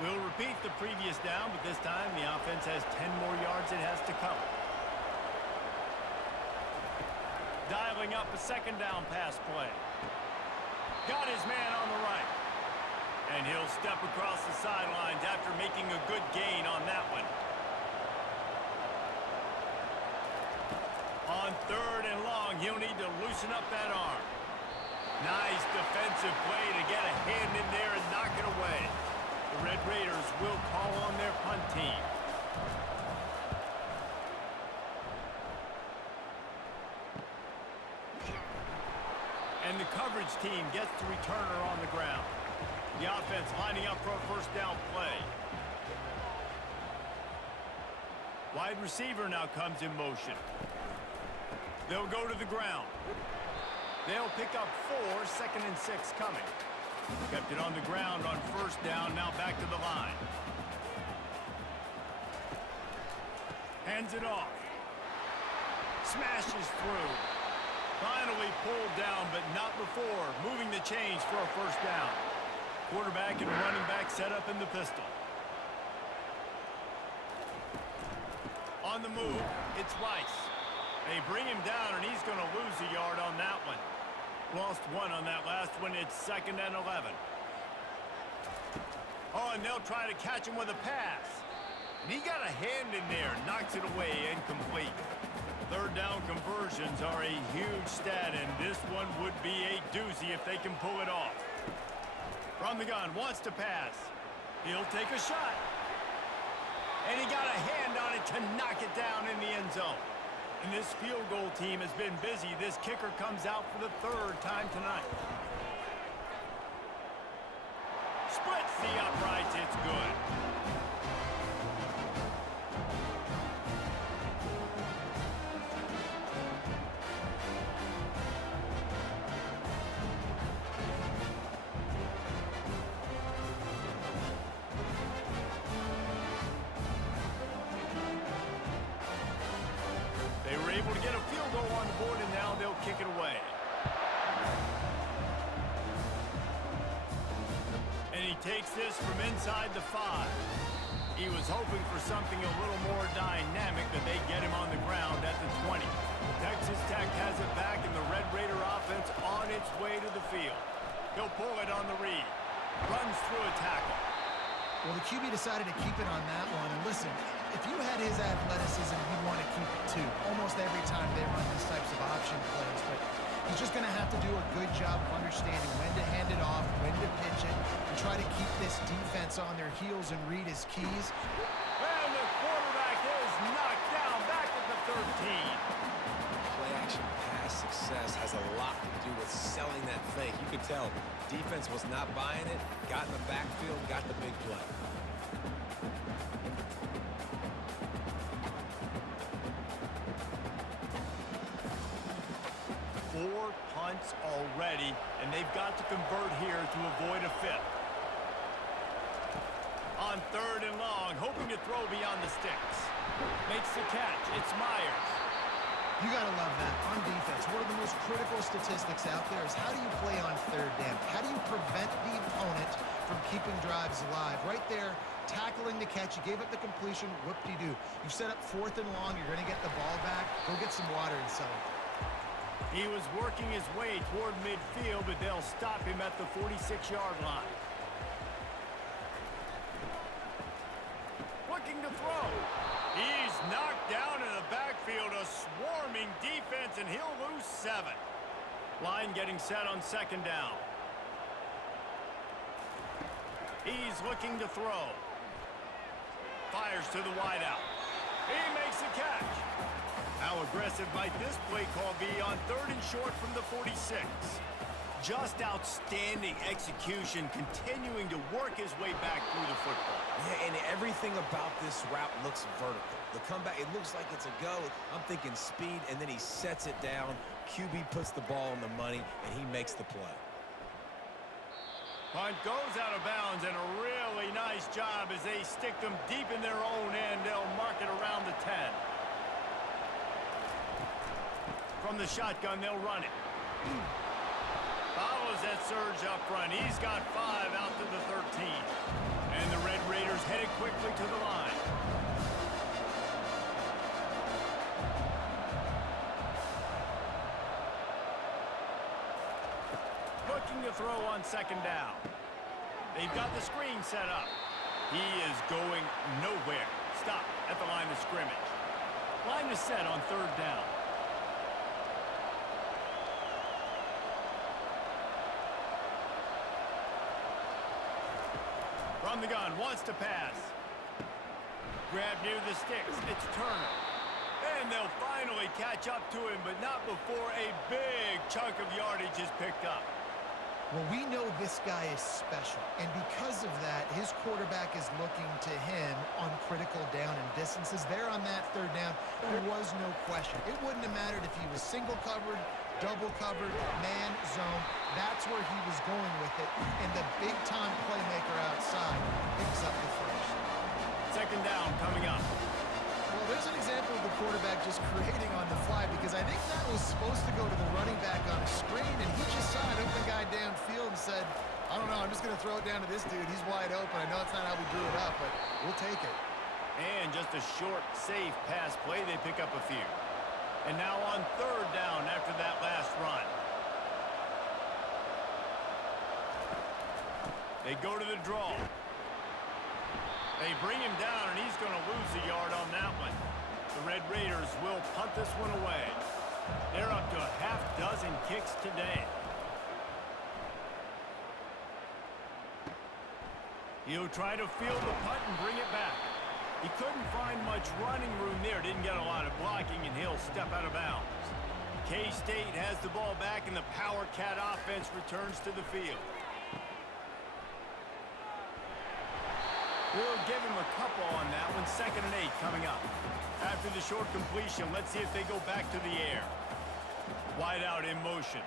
We'll repeat the previous down, but this time the offense has 10 more yards it has to cover. Dialing up a second down pass play. Got his man on the right. And he'll step across the sidelines after making a good gain on that one. On third and long, he'll need to loosen up that arm. Nice defensive play to get a hand in there and knock it away. The Red Raiders will call on their punt team. And the coverage team gets the returner on the ground. The offense lining up for a first down play. Wide receiver now comes in motion. They'll go to the ground. They'll pick up 4, second and 6 coming. Kept it on the ground on first down, now back to the line. Hands it off. Smashes through. Finally pulled down, but not before moving the chains for a first down. Quarterback and running back set up in the pistol. On the move, it's Rice. They bring him down, and he's going to lose a yard on that one. Lost 1 on that last one. It's second and 11. Oh, and they'll try to catch him with a pass. And he got a hand in there, knocks it away, incomplete. Third down conversions are a huge stat, and this one would be a doozy if they can pull it off. From the gun, wants to pass. He'll take a shot. And he got a hand on it to knock it down in the end zone. And this field goal team has been busy. This kicker comes out for the 3rd time tonight. Splits the uprights. It's good. They were able to get a field goal on the board, and now they'll kick it away. And he takes this from inside the 5. He was hoping for something a little more dynamic, but they get him on the ground at the 20. Texas Tech has it back, and the Red Raider offense on its way to the field. He'll pull it on the read. Runs through a tackle. Well, the QB decided to keep it on that one. And listen, if you had his athleticism, you'd want to keep it too. Almost every time they run these types of option plays. But he's just going to have to do a good job of understanding when to hand it off, when to pitch it, and try to keep this defense on their heels and read his keys. And the quarterback is knocked down back at the 13. Play-action pass success has a lot to do with selling that fake. You could tell defense was not buying it, got in the backfield, got the big play. 4 punts already, and they've got to convert here to avoid a 5th. On 3rd and long, hoping to throw beyond the sticks. Makes the catch. It's Myers. You got to love that. On defense, one of the most critical statistics out there is how do you play on 3rd down? How do you prevent the opponent from keeping drives alive? Right there, tackling the catch. You gave up the completion. Whoop-de-doo. You've set up 4th and long. You're going to get the ball back. Go get some water and celebrate. He was working his way toward midfield, but they'll stop him at the 46-yard line. Looking to throw. He's knocked down in the backfield, a swarming defense, and he'll lose 7. Line getting set on 2nd down. He's looking to throw. Fires to the wideout. He makes the catch. How aggressive might this play call be on 3rd and short from the 46? Just outstanding execution, continuing to work his way back through the football. Yeah, and everything about this route looks vertical. The comeback, it looks like it's a go. I'm thinking speed, and then he sets it down. QB puts the ball on the money, and he makes the play. Punt goes out of bounds, and a really nice job as they stick them deep in their own end. They'll mark it around the 10. From the shotgun, they'll run it. Follows that surge up front. He's got 5 out to the 13. And the Red Raiders headed quickly to the line. Looking to throw on 2nd down. They've got the screen set up. He is going nowhere. Stop at the line of scrimmage. Line is set on 3rd down. From the gun, wants to pass. Grab near the sticks. It's Turner. And they'll finally catch up to him, but not before a big chunk of yardage is picked up. Well, we know this guy is special, and because of that, his quarterback is looking to him on critical down and distances. There on that 3rd down, there was no question. It wouldn't have mattered if he was single covered, double covered, man, zone. That's where he was going with it, and the big-time playmaker outside picks up the first. 2nd down coming up. Well, there's an example of the quarterback just creating on the fly, because I think that was supposed to go to the running back on a screen, and he just saw an open guy downfield and said, I don't know, I'm just going to throw it down to this dude. He's wide open. I know it's not how we drew it up, but we'll take it. And just a short, safe pass play. They pick up a few. And now on 3rd down after that last run. They go to the draw. They bring him down, and he's going to lose a yard on that one. The Red Raiders will punt this one away. They're up to a half-dozen kicks today. He'll try to field the punt and bring it back. He couldn't find much running room there. Didn't get a lot of blocking, and he'll step out of bounds. K-State has the ball back, and the Power Cat offense returns to the field. We'll give him a couple on that one. 2nd and 8 coming up. After the short completion, let's see if they go back to the air. Wide out in motion.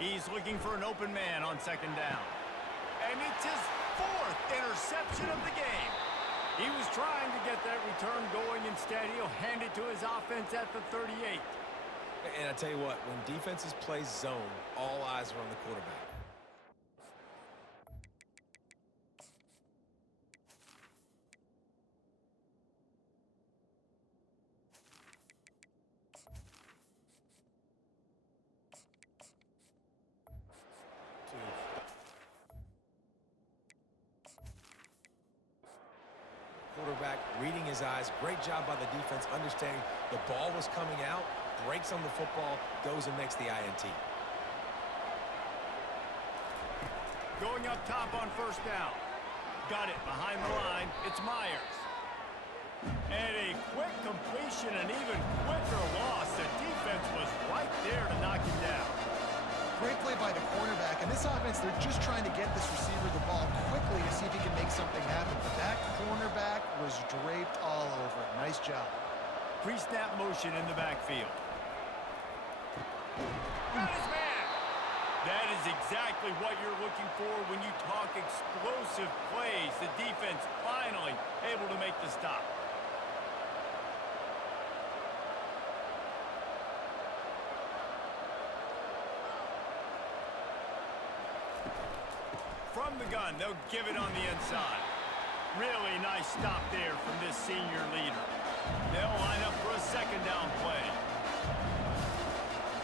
He's looking for an open man on 2nd down. And it's his 4th interception of the game. He was trying to get that return going. Instead, he'll hand it to his offense at the 38. And I tell you what, when defenses play zone, all eyes are on the quarterback. Quarterback reading his eyes. Great job by the defense, understanding the ball was coming out, breaks on the football, goes and makes the INT. Going up top on 1st down. Got it behind the line. It's Myers. And a quick completion, an even quicker loss. The defense was right there to knock him down. Great play by the cornerback, and this offense, they're just trying to get this receiver the ball quickly to see if he can make something happen. But that cornerback was draped all over it. Nice job. Pre-snap motion in the backfield. exactly what you're looking for when you talk explosive plays. The defense finally able to make the stop. From the gun, they'll give it on the inside. Really nice stop there from this senior leader. They'll line up for a second down play.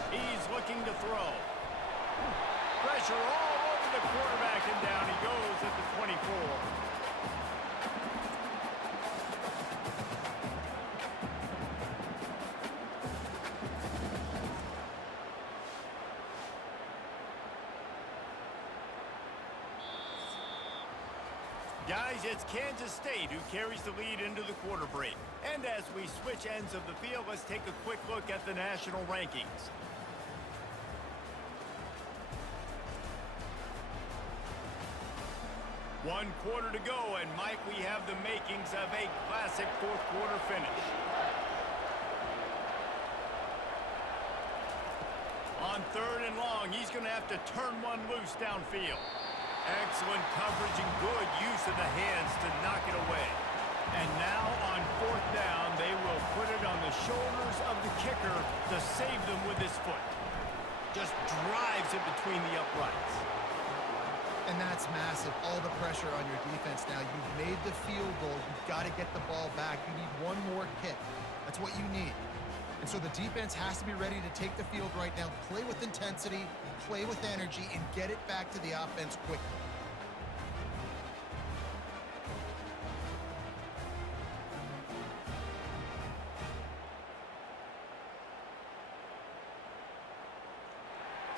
He's looking to throw. Pressure all over the quarterback, and down he goes at the 24. Guys, it's Kansas State who carries the lead into the quarter break. And as we switch ends of the field, let's take a quick look at the national rankings. One quarter to go, and Mike, we have the makings of a classic fourth quarter finish. On third and long, he's going to have to turn one loose downfield. Excellent coverage and good use of the hands to knock it away. And now on fourth down, they will put it on the shoulders of the kicker to save them with his foot. Just drives it between the uprights. And that's massive. All the pressure on your defense now. You've made the field goal. You've got to get the ball back. You need one more kick. That's what you need. And so the defense has to be ready to take the field right now, play with intensity, play with energy, and get it back to the offense quickly.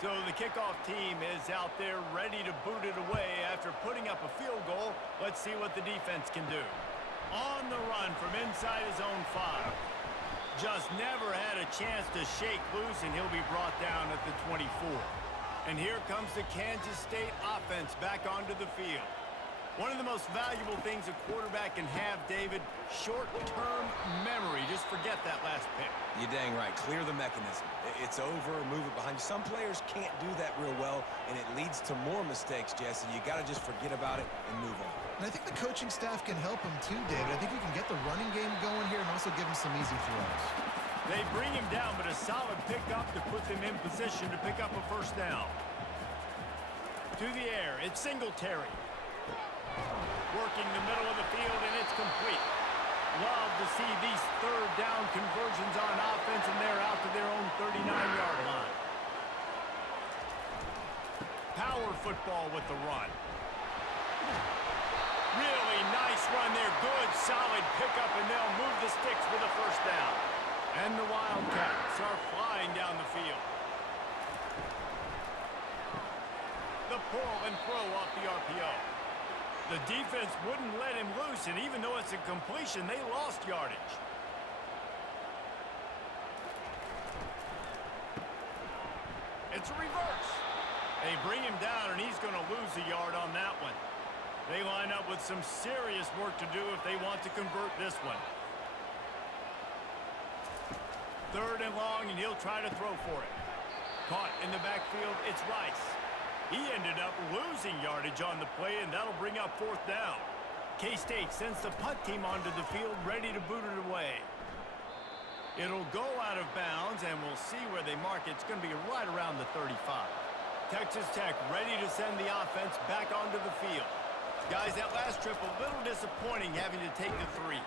So the kickoff team is out there ready to boot it away after putting up a field goal. Let's see what the defense can do. On the run from inside his own 5. Just never had a chance to shake loose, and he'll be brought down at the 24. And here comes the Kansas State offense back onto the field. One of the most valuable things a quarterback can have, David, short-term memory. Just forget that last pick. You're dang right. Clear the mechanism. It's over, move it behind you. Some players can't do that real well, and it leads to more mistakes, Jesse. You got to just forget about it and move on. And I think the coaching staff can help him too, David. I think you can get the running game going here and also give him some easy throws. They bring him down, but a solid pickup to put them in position to pick up a first down. To the air, it's Singletary. Working the middle of the field, and it's complete. Love to see these third down conversions on offense, and they're out to their own 39-yard line. Power football with the run. Really nice run there. Good, solid pickup, and they'll move the sticks for the first down. And the Wildcats are flying down the field. The pull and throw off the RPO. The defense wouldn't let him loose, and even though it's a completion, they lost yardage. It's a reverse. They bring him down, and he's going to lose a yard on that one. They line up with some serious work to do if they want to convert this one. Third and long, and he'll try to throw for it. Caught in the backfield, it's Rice. He ended up losing yardage on the play, and that'll bring up fourth down. K-State sends the punt team onto the field, ready to boot it away. It'll go out of bounds, and we'll see where they mark it. It's going to be right around the 35. Texas Tech ready to send the offense back onto the field. Guys, that last trip, a little disappointing having to take the 3.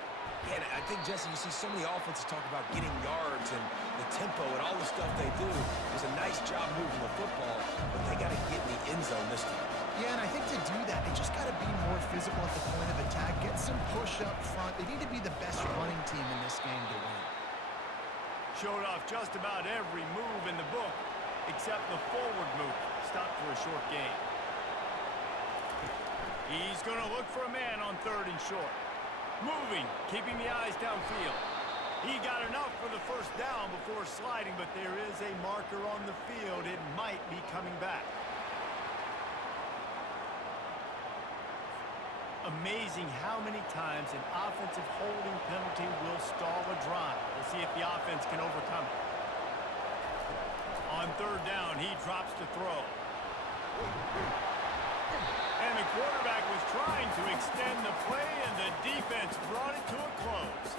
Yeah, I think, Jesse, you see so many offenses talk about getting yards and the tempo and all the stuff they do. It was a nice job moving the football, but they got to get in the end zone this time. Yeah, and I think to do that, they just got to be more physical at the point of attack, get some push up front. They need to be the best running team in this game to win. Showed off just about every move in the book, except the forward move. Stopped for a short gain. He's going to look for a man on third and short. Moving, keeping the eyes downfield. He got enough for the first down before sliding, but there is a marker on the field. It might be coming back. Amazing how many times an offensive holding penalty will stall a drive. We'll see if the offense can overcome it. On third down, he drops to throw. And the quarterback was trying to extend the play, and the defense brought it to a close.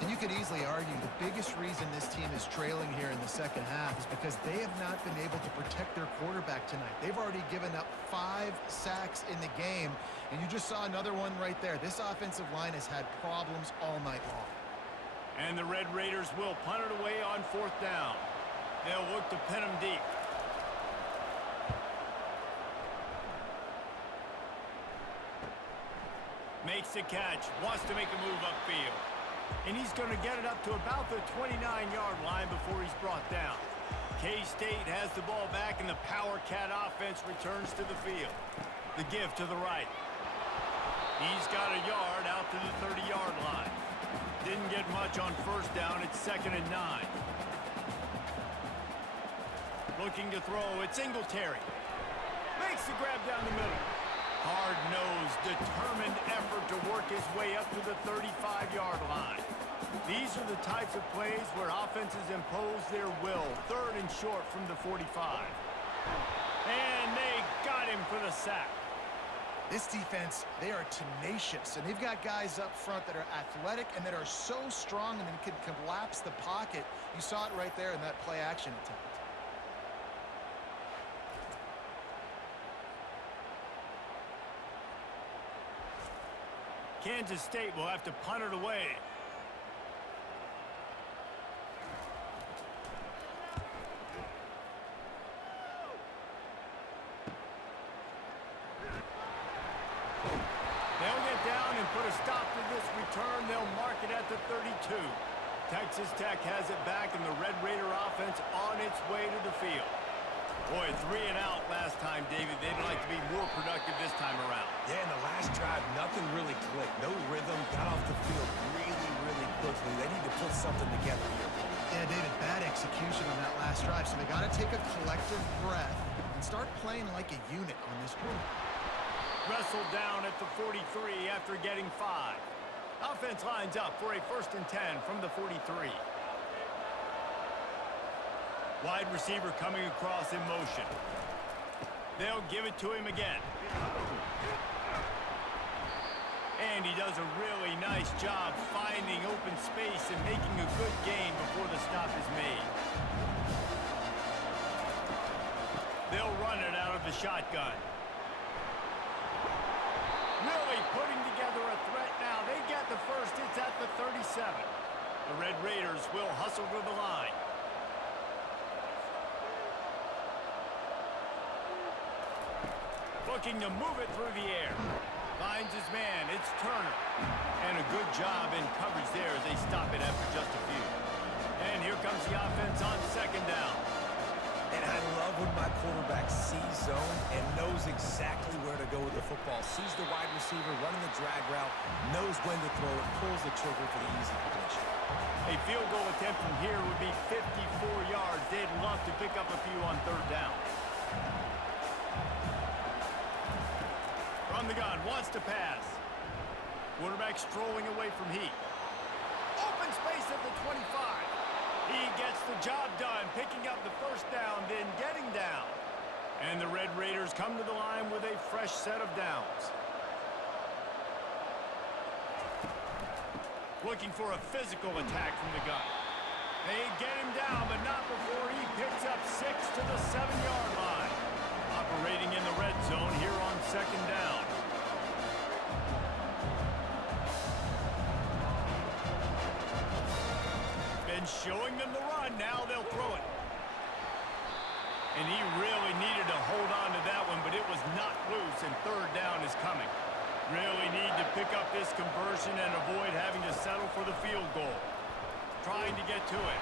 And you could easily argue the biggest reason this team is trailing here in the second half is because they have not been able to protect their quarterback tonight. They've already given up 5 sacks in the game, and you just saw another one right there. This offensive line has had problems all night long. And the Red Raiders will punt it away on 4th down. They'll look to pin them deep. Makes the catch, wants to make a move upfield. And he's going to get it up to about the 29-yard line before he's brought down. K-State has the ball back, and the Power Cat offense returns to the field. The give to the right. He's got a yard out to the 30-yard line. Didn't get much on 1st down. It's 2nd and 9. Looking to throw. It's Singletary. Makes the grab down the middle. Hard-nosed, determined effort to work his way up to the 35-yard line. These are the types of plays where offenses impose their will. 3rd and short from the 45. And they got him for the sack. This defense, they are tenacious, and they've got guys up front that are athletic and that are so strong and that can collapse the pocket. You saw it right there in that play-action attempt. Kansas State will have to punt it away. They'll get down and put a stop to this return. They'll mark it at the 32. Texas Tech has it back, and the Red Raider offense on its way to the field. Boy, 3 and out last time, David. They'd like to be more productive this time around. Yeah, in the last drive, nothing really clicked. No rhythm, got off the field really, really quickly. They need to put something together here. Yeah, David, bad execution on that last drive, so they got to take a collective breath and start playing like a unit on this one. Wrestled down at the 43 after getting 5. Offense lines up for a 1st and 10 from the 43. Wide receiver coming across in motion. They'll give it to him again. And he does a really nice job finding open space and making a good gain before the stop is made. They'll run it out of the shotgun. Really putting together a threat now. They get the first. It's at the 37. The Red Raiders will hustle to the line. Looking to move it through the air. Finds his man. It's Turner. And a good job in coverage there as they stop it after just a few. And here comes the offense on 2nd down. And I love when my quarterback sees zone and knows exactly where to go with the football. Sees the wide receiver running the drag route, knows when to throw it, pulls the trigger for the easy completion. A field goal attempt from here would be 54 yards. They'd love to pick up a few on 3rd down. From the gun, wants to pass. Quarterback strolling away from Heat. Open space at the 25. He gets the job done, picking up the 1st down, then getting down. And the Red Raiders come to the line with a fresh set of downs. Looking for a physical attack from the gun. They get him down, but not before he picks up 6 to the 7-yard line. Operating in the red zone here on 2nd down. Been showing them the run. Now they'll throw it. And he really needed to hold on to that one, but it was not loose, and 3rd down is coming. Really need to pick up this conversion and avoid having to settle for the field goal. Trying to get to it.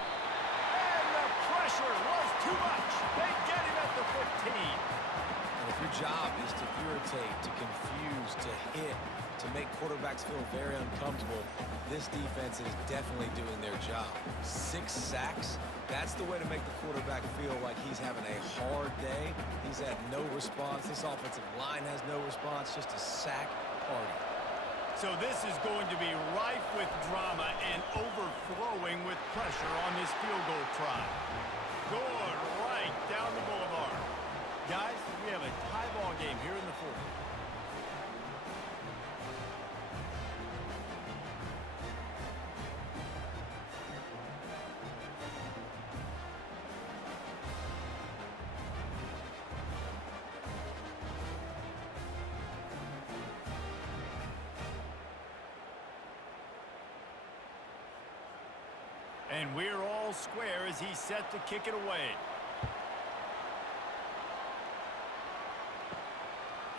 And the pressure was too much. They get him at the 15. And if your job is to irritate, to confuse, to hit, to make quarterbacks feel very uncomfortable, this defense is definitely doing their job. 6 sacks, that's the way to make the quarterback feel like he's having a hard day. He's had no response. This offensive line has no response, just a sack party. So this is going to be rife with drama and overflowing with pressure on this field goal try. Going right down the boulevard. Guys, we have a And we're all square as he's set to kick it away.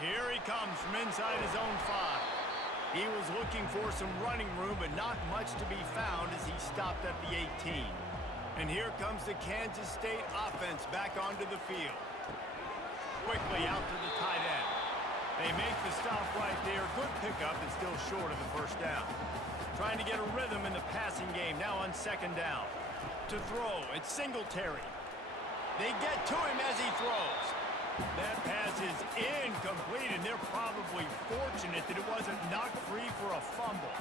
Here he comes from inside his own 5. He was looking for some running room, but not much to be found as he stopped at the 18. And here comes the Kansas State offense back onto the field. Quickly out to the tight end. They make the stop right there. Good pickup and still short of the first down. Trying to get a rhythm in the passing game now on second down. To throw, it's Singletary. They get to him as he throws. That pass is incomplete, and they're probably fortunate that it wasn't knocked free for a fumble.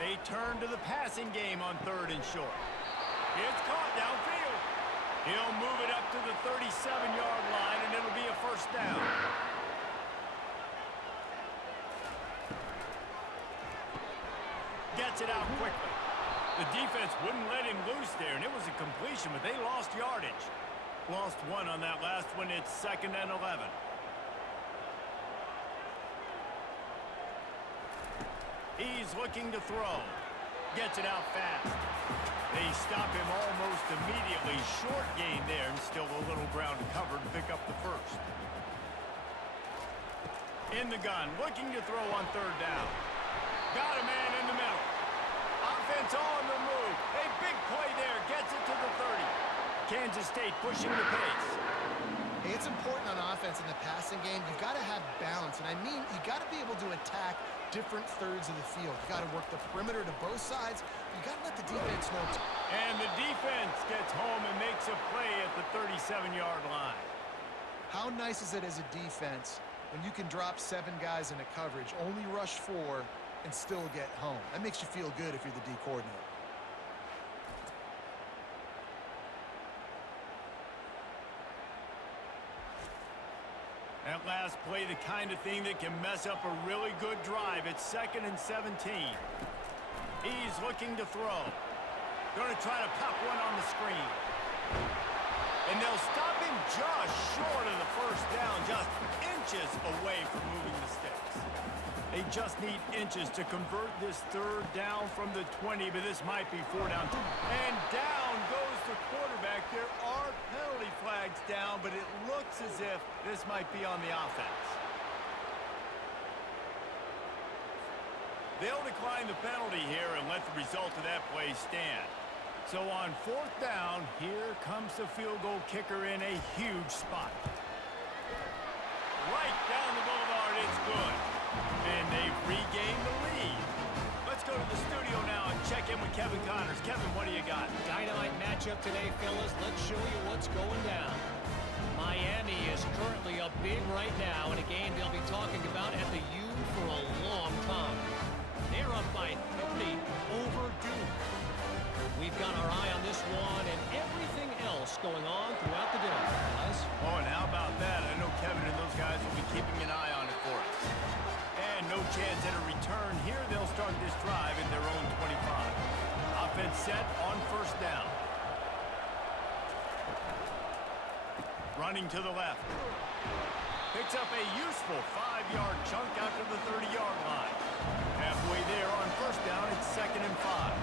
They turn to the passing game on 3rd and short. It's caught downfield. He'll move it up to the 37-yard line, and it'll be a first down. Gets it out quickly. The defense wouldn't let him loose there, and it was a completion, but they lost yardage. Lost 1 on that last one. It's 2nd and 11. He's looking to throw. Gets it out fast. They stop him almost immediately. Short gain there, and still a little ground covered to pick up the first. In the gun, looking to throw on 3rd down. Got a man in the middle. Offense on the move. A big play there. Gets it to the 30. Kansas State pushing the pace. Hey, it's important on offense in the passing game. You've got to have balance. And I mean, you got to be able to attack different thirds of the field. You got to work the perimeter to both sides. You got to let the defense know. And the defense gets home and makes a play at the 37-yard line. How nice is it as a defense when you can drop 7 guys in a coverage, only rush 4, and still get home? That makes you feel good if you're the D coordinator. That last play, the kind of thing that can mess up a really good drive. It's 2nd and 17. He's looking to throw. Going to try to pop one on the screen. And they'll stop him just short of the first down, just inches away from moving the sticks. They just need inches to convert this 3rd down from the 20, but this might be 4 down. And down goes the quarterback. There are penalty flags down, but it looks as if this might be on the offense. They'll decline the penalty here and let the result of that play stand. So on 4th down, here comes the field goal kicker in a huge spot. Right down the boulevard, it's good. And they've regained the lead. Let's go to the studio now and check in with Kevin Connors. Kevin, what do you got? Dynamite matchup today, fellas. Let's show you what's going down. Miami is currently up big right now in a game they'll be talking about at the U for a long time. They're up by 30 over Duke. We've got our eye on this one and everything else going on throughout the day, guys. Oh, and how about that? I know Kevin and those guys will be keeping an eye on it for us. And no chance at a return here. They'll start this drive in their own 25. Offense set on 1st down. Running to the left. Picks up a useful 5-yard chunk out to the 30-yard line. Halfway there on 1st down, it's 2nd and 5.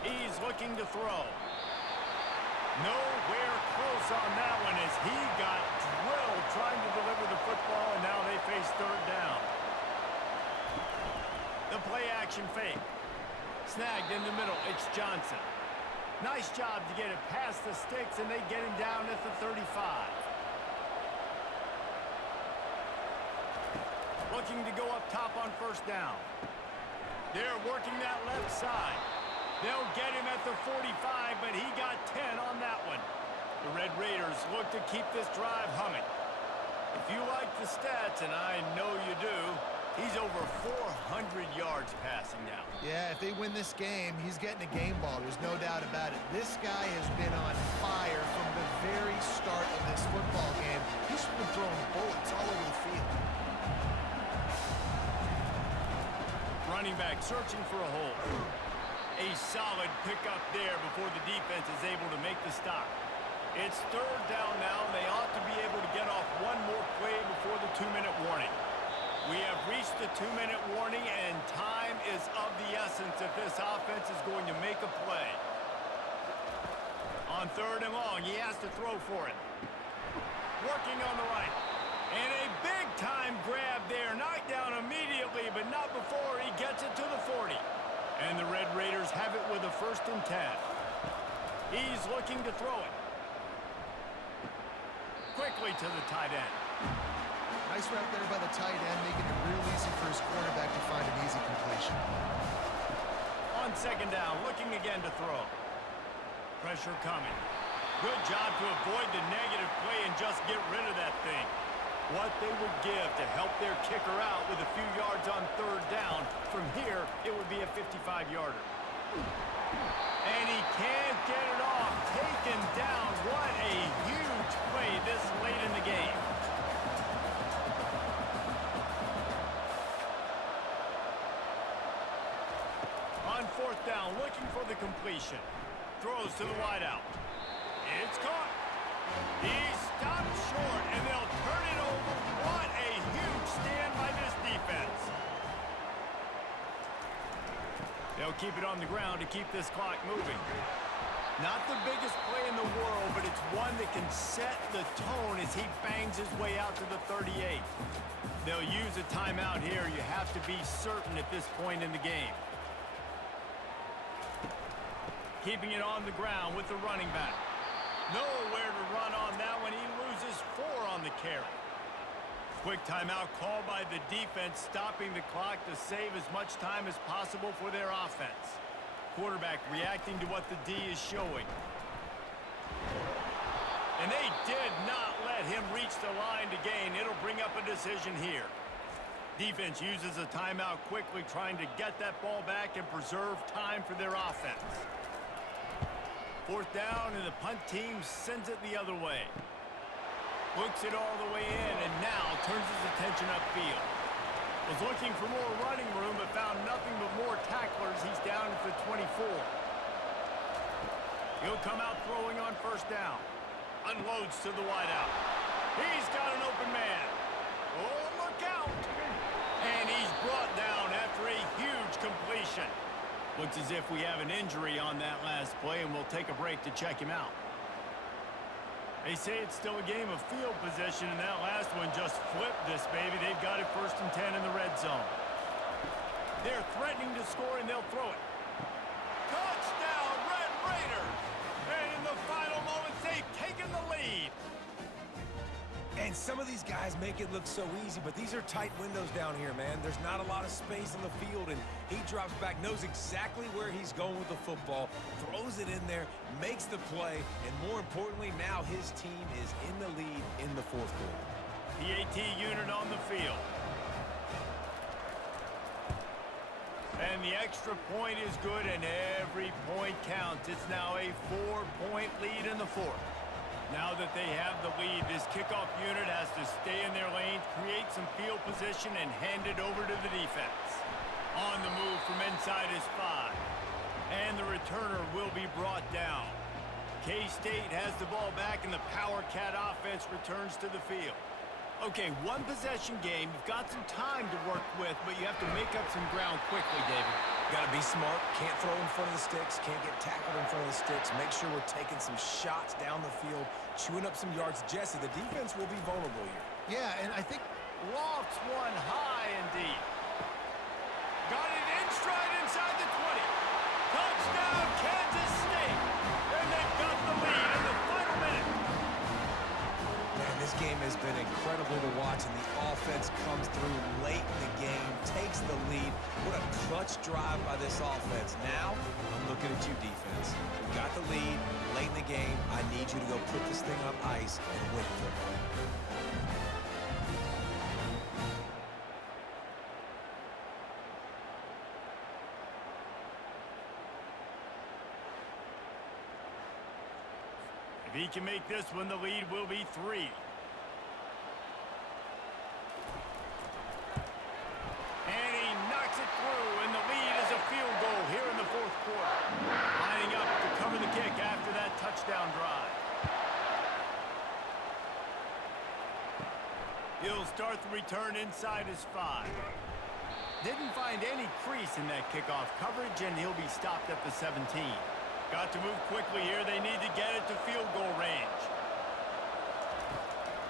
He's looking to throw. Nowhere close on that one as he got drilled trying to deliver the football, and now they face 3rd down. The play action fake. Snagged in the middle. It's Johnson. Nice job to get it past the sticks, and they get him down at the 35. Looking to go up top on 1st down. They're working that left side. They'll get him at the 45, but he got 10 on that one. The Red Raiders look to keep this drive humming. If you like the stats, and I know you do, he's over 400 yards passing now. Yeah, if they win this game, he's getting a game ball. There's no doubt about it. This guy has been on fire from the very start of this football game. He's been throwing bullets all over the field. Running back searching for a hole. A solid pickup there before the defense is able to make the stop. It's third down now, and they ought to be able to get off one more play before the 2-minute warning. We have reached the 2-minute warning, and time is of the essence if this offense is going to make a play. On third and long, he has to throw for it. Working on the right. And a big-time grab there. Knocked down immediately, but not before he gets it to the 40. And the Red Raiders have it with a 1st and 10. He's looking to throw it. Quickly to the tight end. Nice route there by the tight end, making it real easy for his quarterback to find an easy completion. On 2nd down, looking again to throw. Pressure coming. Good job to avoid the negative play and just get rid of that thing. What they would give to help their kicker out with a few yards on 3rd down. From here, it would be a 55-yarder. And he can't get it off. Taken down. What a huge play this late in the game. On 4th down, looking for the completion. Throws to the wideout. It's caught. He stopped short, and they'll turn it over. What a huge stand by this defense. They'll keep it on the ground to keep this clock moving. Not the biggest play in the world, but it's one that can set the tone as he bangs his way out to the 38. They'll use a timeout here. You have to be certain at this point in the game. Keeping it on the ground with the running back. Nowhere to run on that one. He loses 4 on the carry. Quick timeout called by the defense, stopping the clock to save as much time as possible for their offense. Quarterback reacting to what the D is showing. And they did not let him reach the line to gain. It'll bring up a decision here. Defense uses a timeout quickly, trying to get that ball back and preserve time for their offense. 4th down, and the punt team sends it the other way. Looks it all the way in, and now turns his attention upfield. Was looking for more running room, but found nothing but more tacklers. He's down at the 24. He'll come out throwing on 1st down. Unloads to the wideout. He's got an open man. Oh, look out! And he's brought down after a huge completion. Looks as if we have an injury on that last play, and we'll take a break to check him out. They say it's still a game of field position, and that last one just flipped this baby. They've got it 1st and 10 in the red zone. They're threatening to score, and they'll throw it. Touchdown, Red Raiders! And in the final moments, they've taken the lead. And some of these guys make it look so easy, but these are tight windows down here, man. There's not a lot of space on the field, and he drops back, knows exactly where he's going with the football, throws it in there, makes the play, and more importantly, now his team is in the lead in the 4th quarter. PAT unit on the field. And the extra point is good, and every point counts. It's now a 4-point lead in the 4th. Now that they have the lead, this kickoff unit has to stay in their lane, create some field position, and hand it over to the defense. On the move from inside is 5. And the returner will be brought down. K-State has the ball back, and the Power Cat offense returns to the field. Okay, 1-possession game. You've got some time to work with, but you have to make up some ground quickly, David. Got to be smart. Can't throw in front of the sticks. Can't get tackled in front of the sticks. Make sure we're taking some shots down the field, chewing up some yards. Jesse, the defense will be vulnerable here. Yeah, and I think Lofts one high indeed. Got it in stride inside the 20. Touchdown, Kansas State. And they've got the lead in the final minute. Man, this game has been incredible to watch, and the offense comes through late in the game, takes the lead. What a clutch drive by this offense. Now, I'm looking at you, defense. You got the lead late in the game. I need you to go put this thing on ice and win football. If he can make this one, the lead will be 3. And he knocks it through, and the lead is a field goal here in the 4th quarter. Lining up to cover the kick after that touchdown drive. return inside his 5. Didn't find any crease in that kickoff coverage, and he'll be stopped at the 17. Got to move quickly here. They need to get it to field goal range.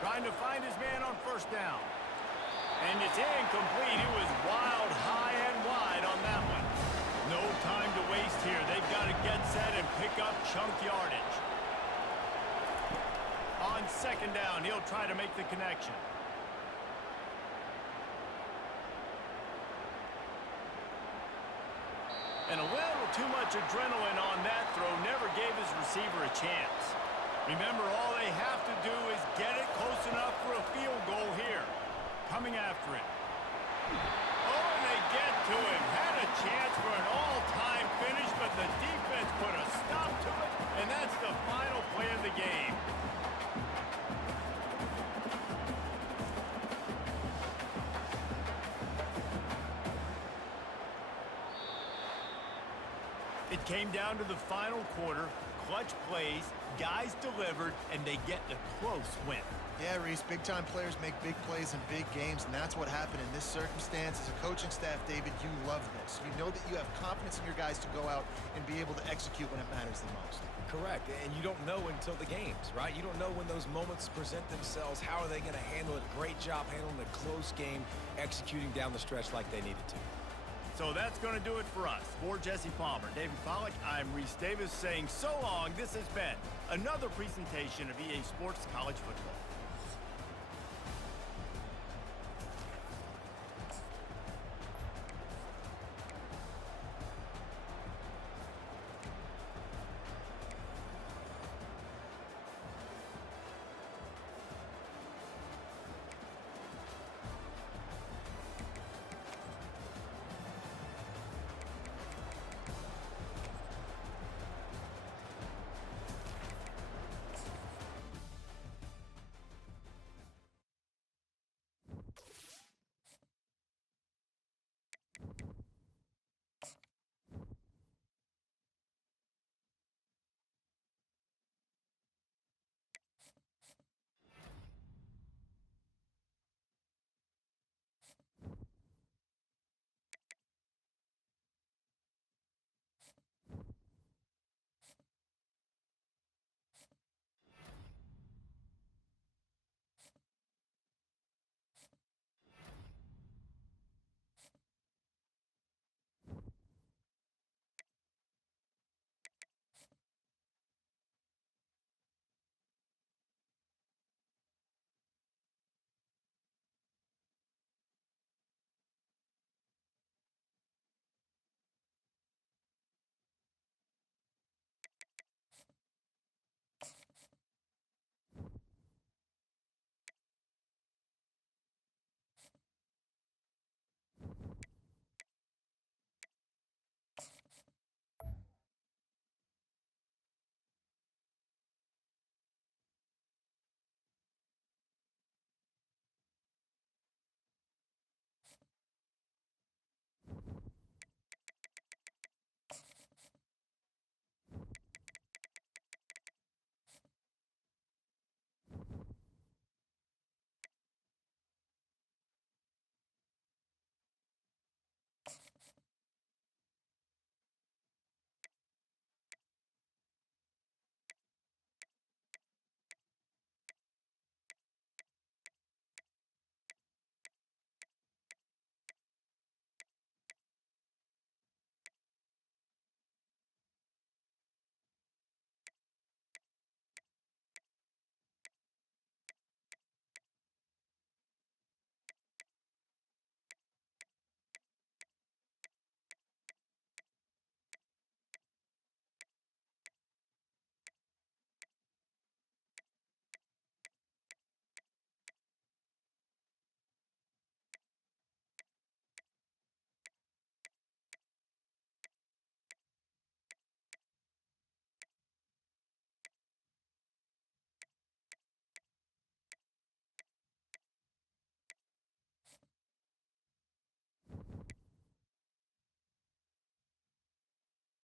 Trying to find his man on first down. And it's incomplete. It was wild, high and wide on that one. No time to waste here. They've got to get set and pick up chunk yardage. On second down, he'll try to make the connection. And a little too much adrenaline on that throw never gave his receiver a chance. Remember, all they have to do is get it close enough for a field goal here. Coming after it. Oh, and they get to him. Had a chance for an all-time finish, but the defense put a stop to it, and that's the final play of the game. It came down to the final quarter. Clutch plays, guys delivered, and they get the close win. Yeah, Reese, big-time players make big plays in big games, and that's what happened in this circumstance. As a coaching staff, David, you love this. You know that you have confidence in your guys to go out and be able to execute when it matters the most. Correct, and you don't know until the games, right? You don't know when those moments present themselves. How are they going to handle it? Great job handling a close game, executing down the stretch like they needed to. So that's going to do it for us. For Jesse Palmer, David Pollack, I'm Reese Davis saying so long. This has been another presentation of EA Sports College Football.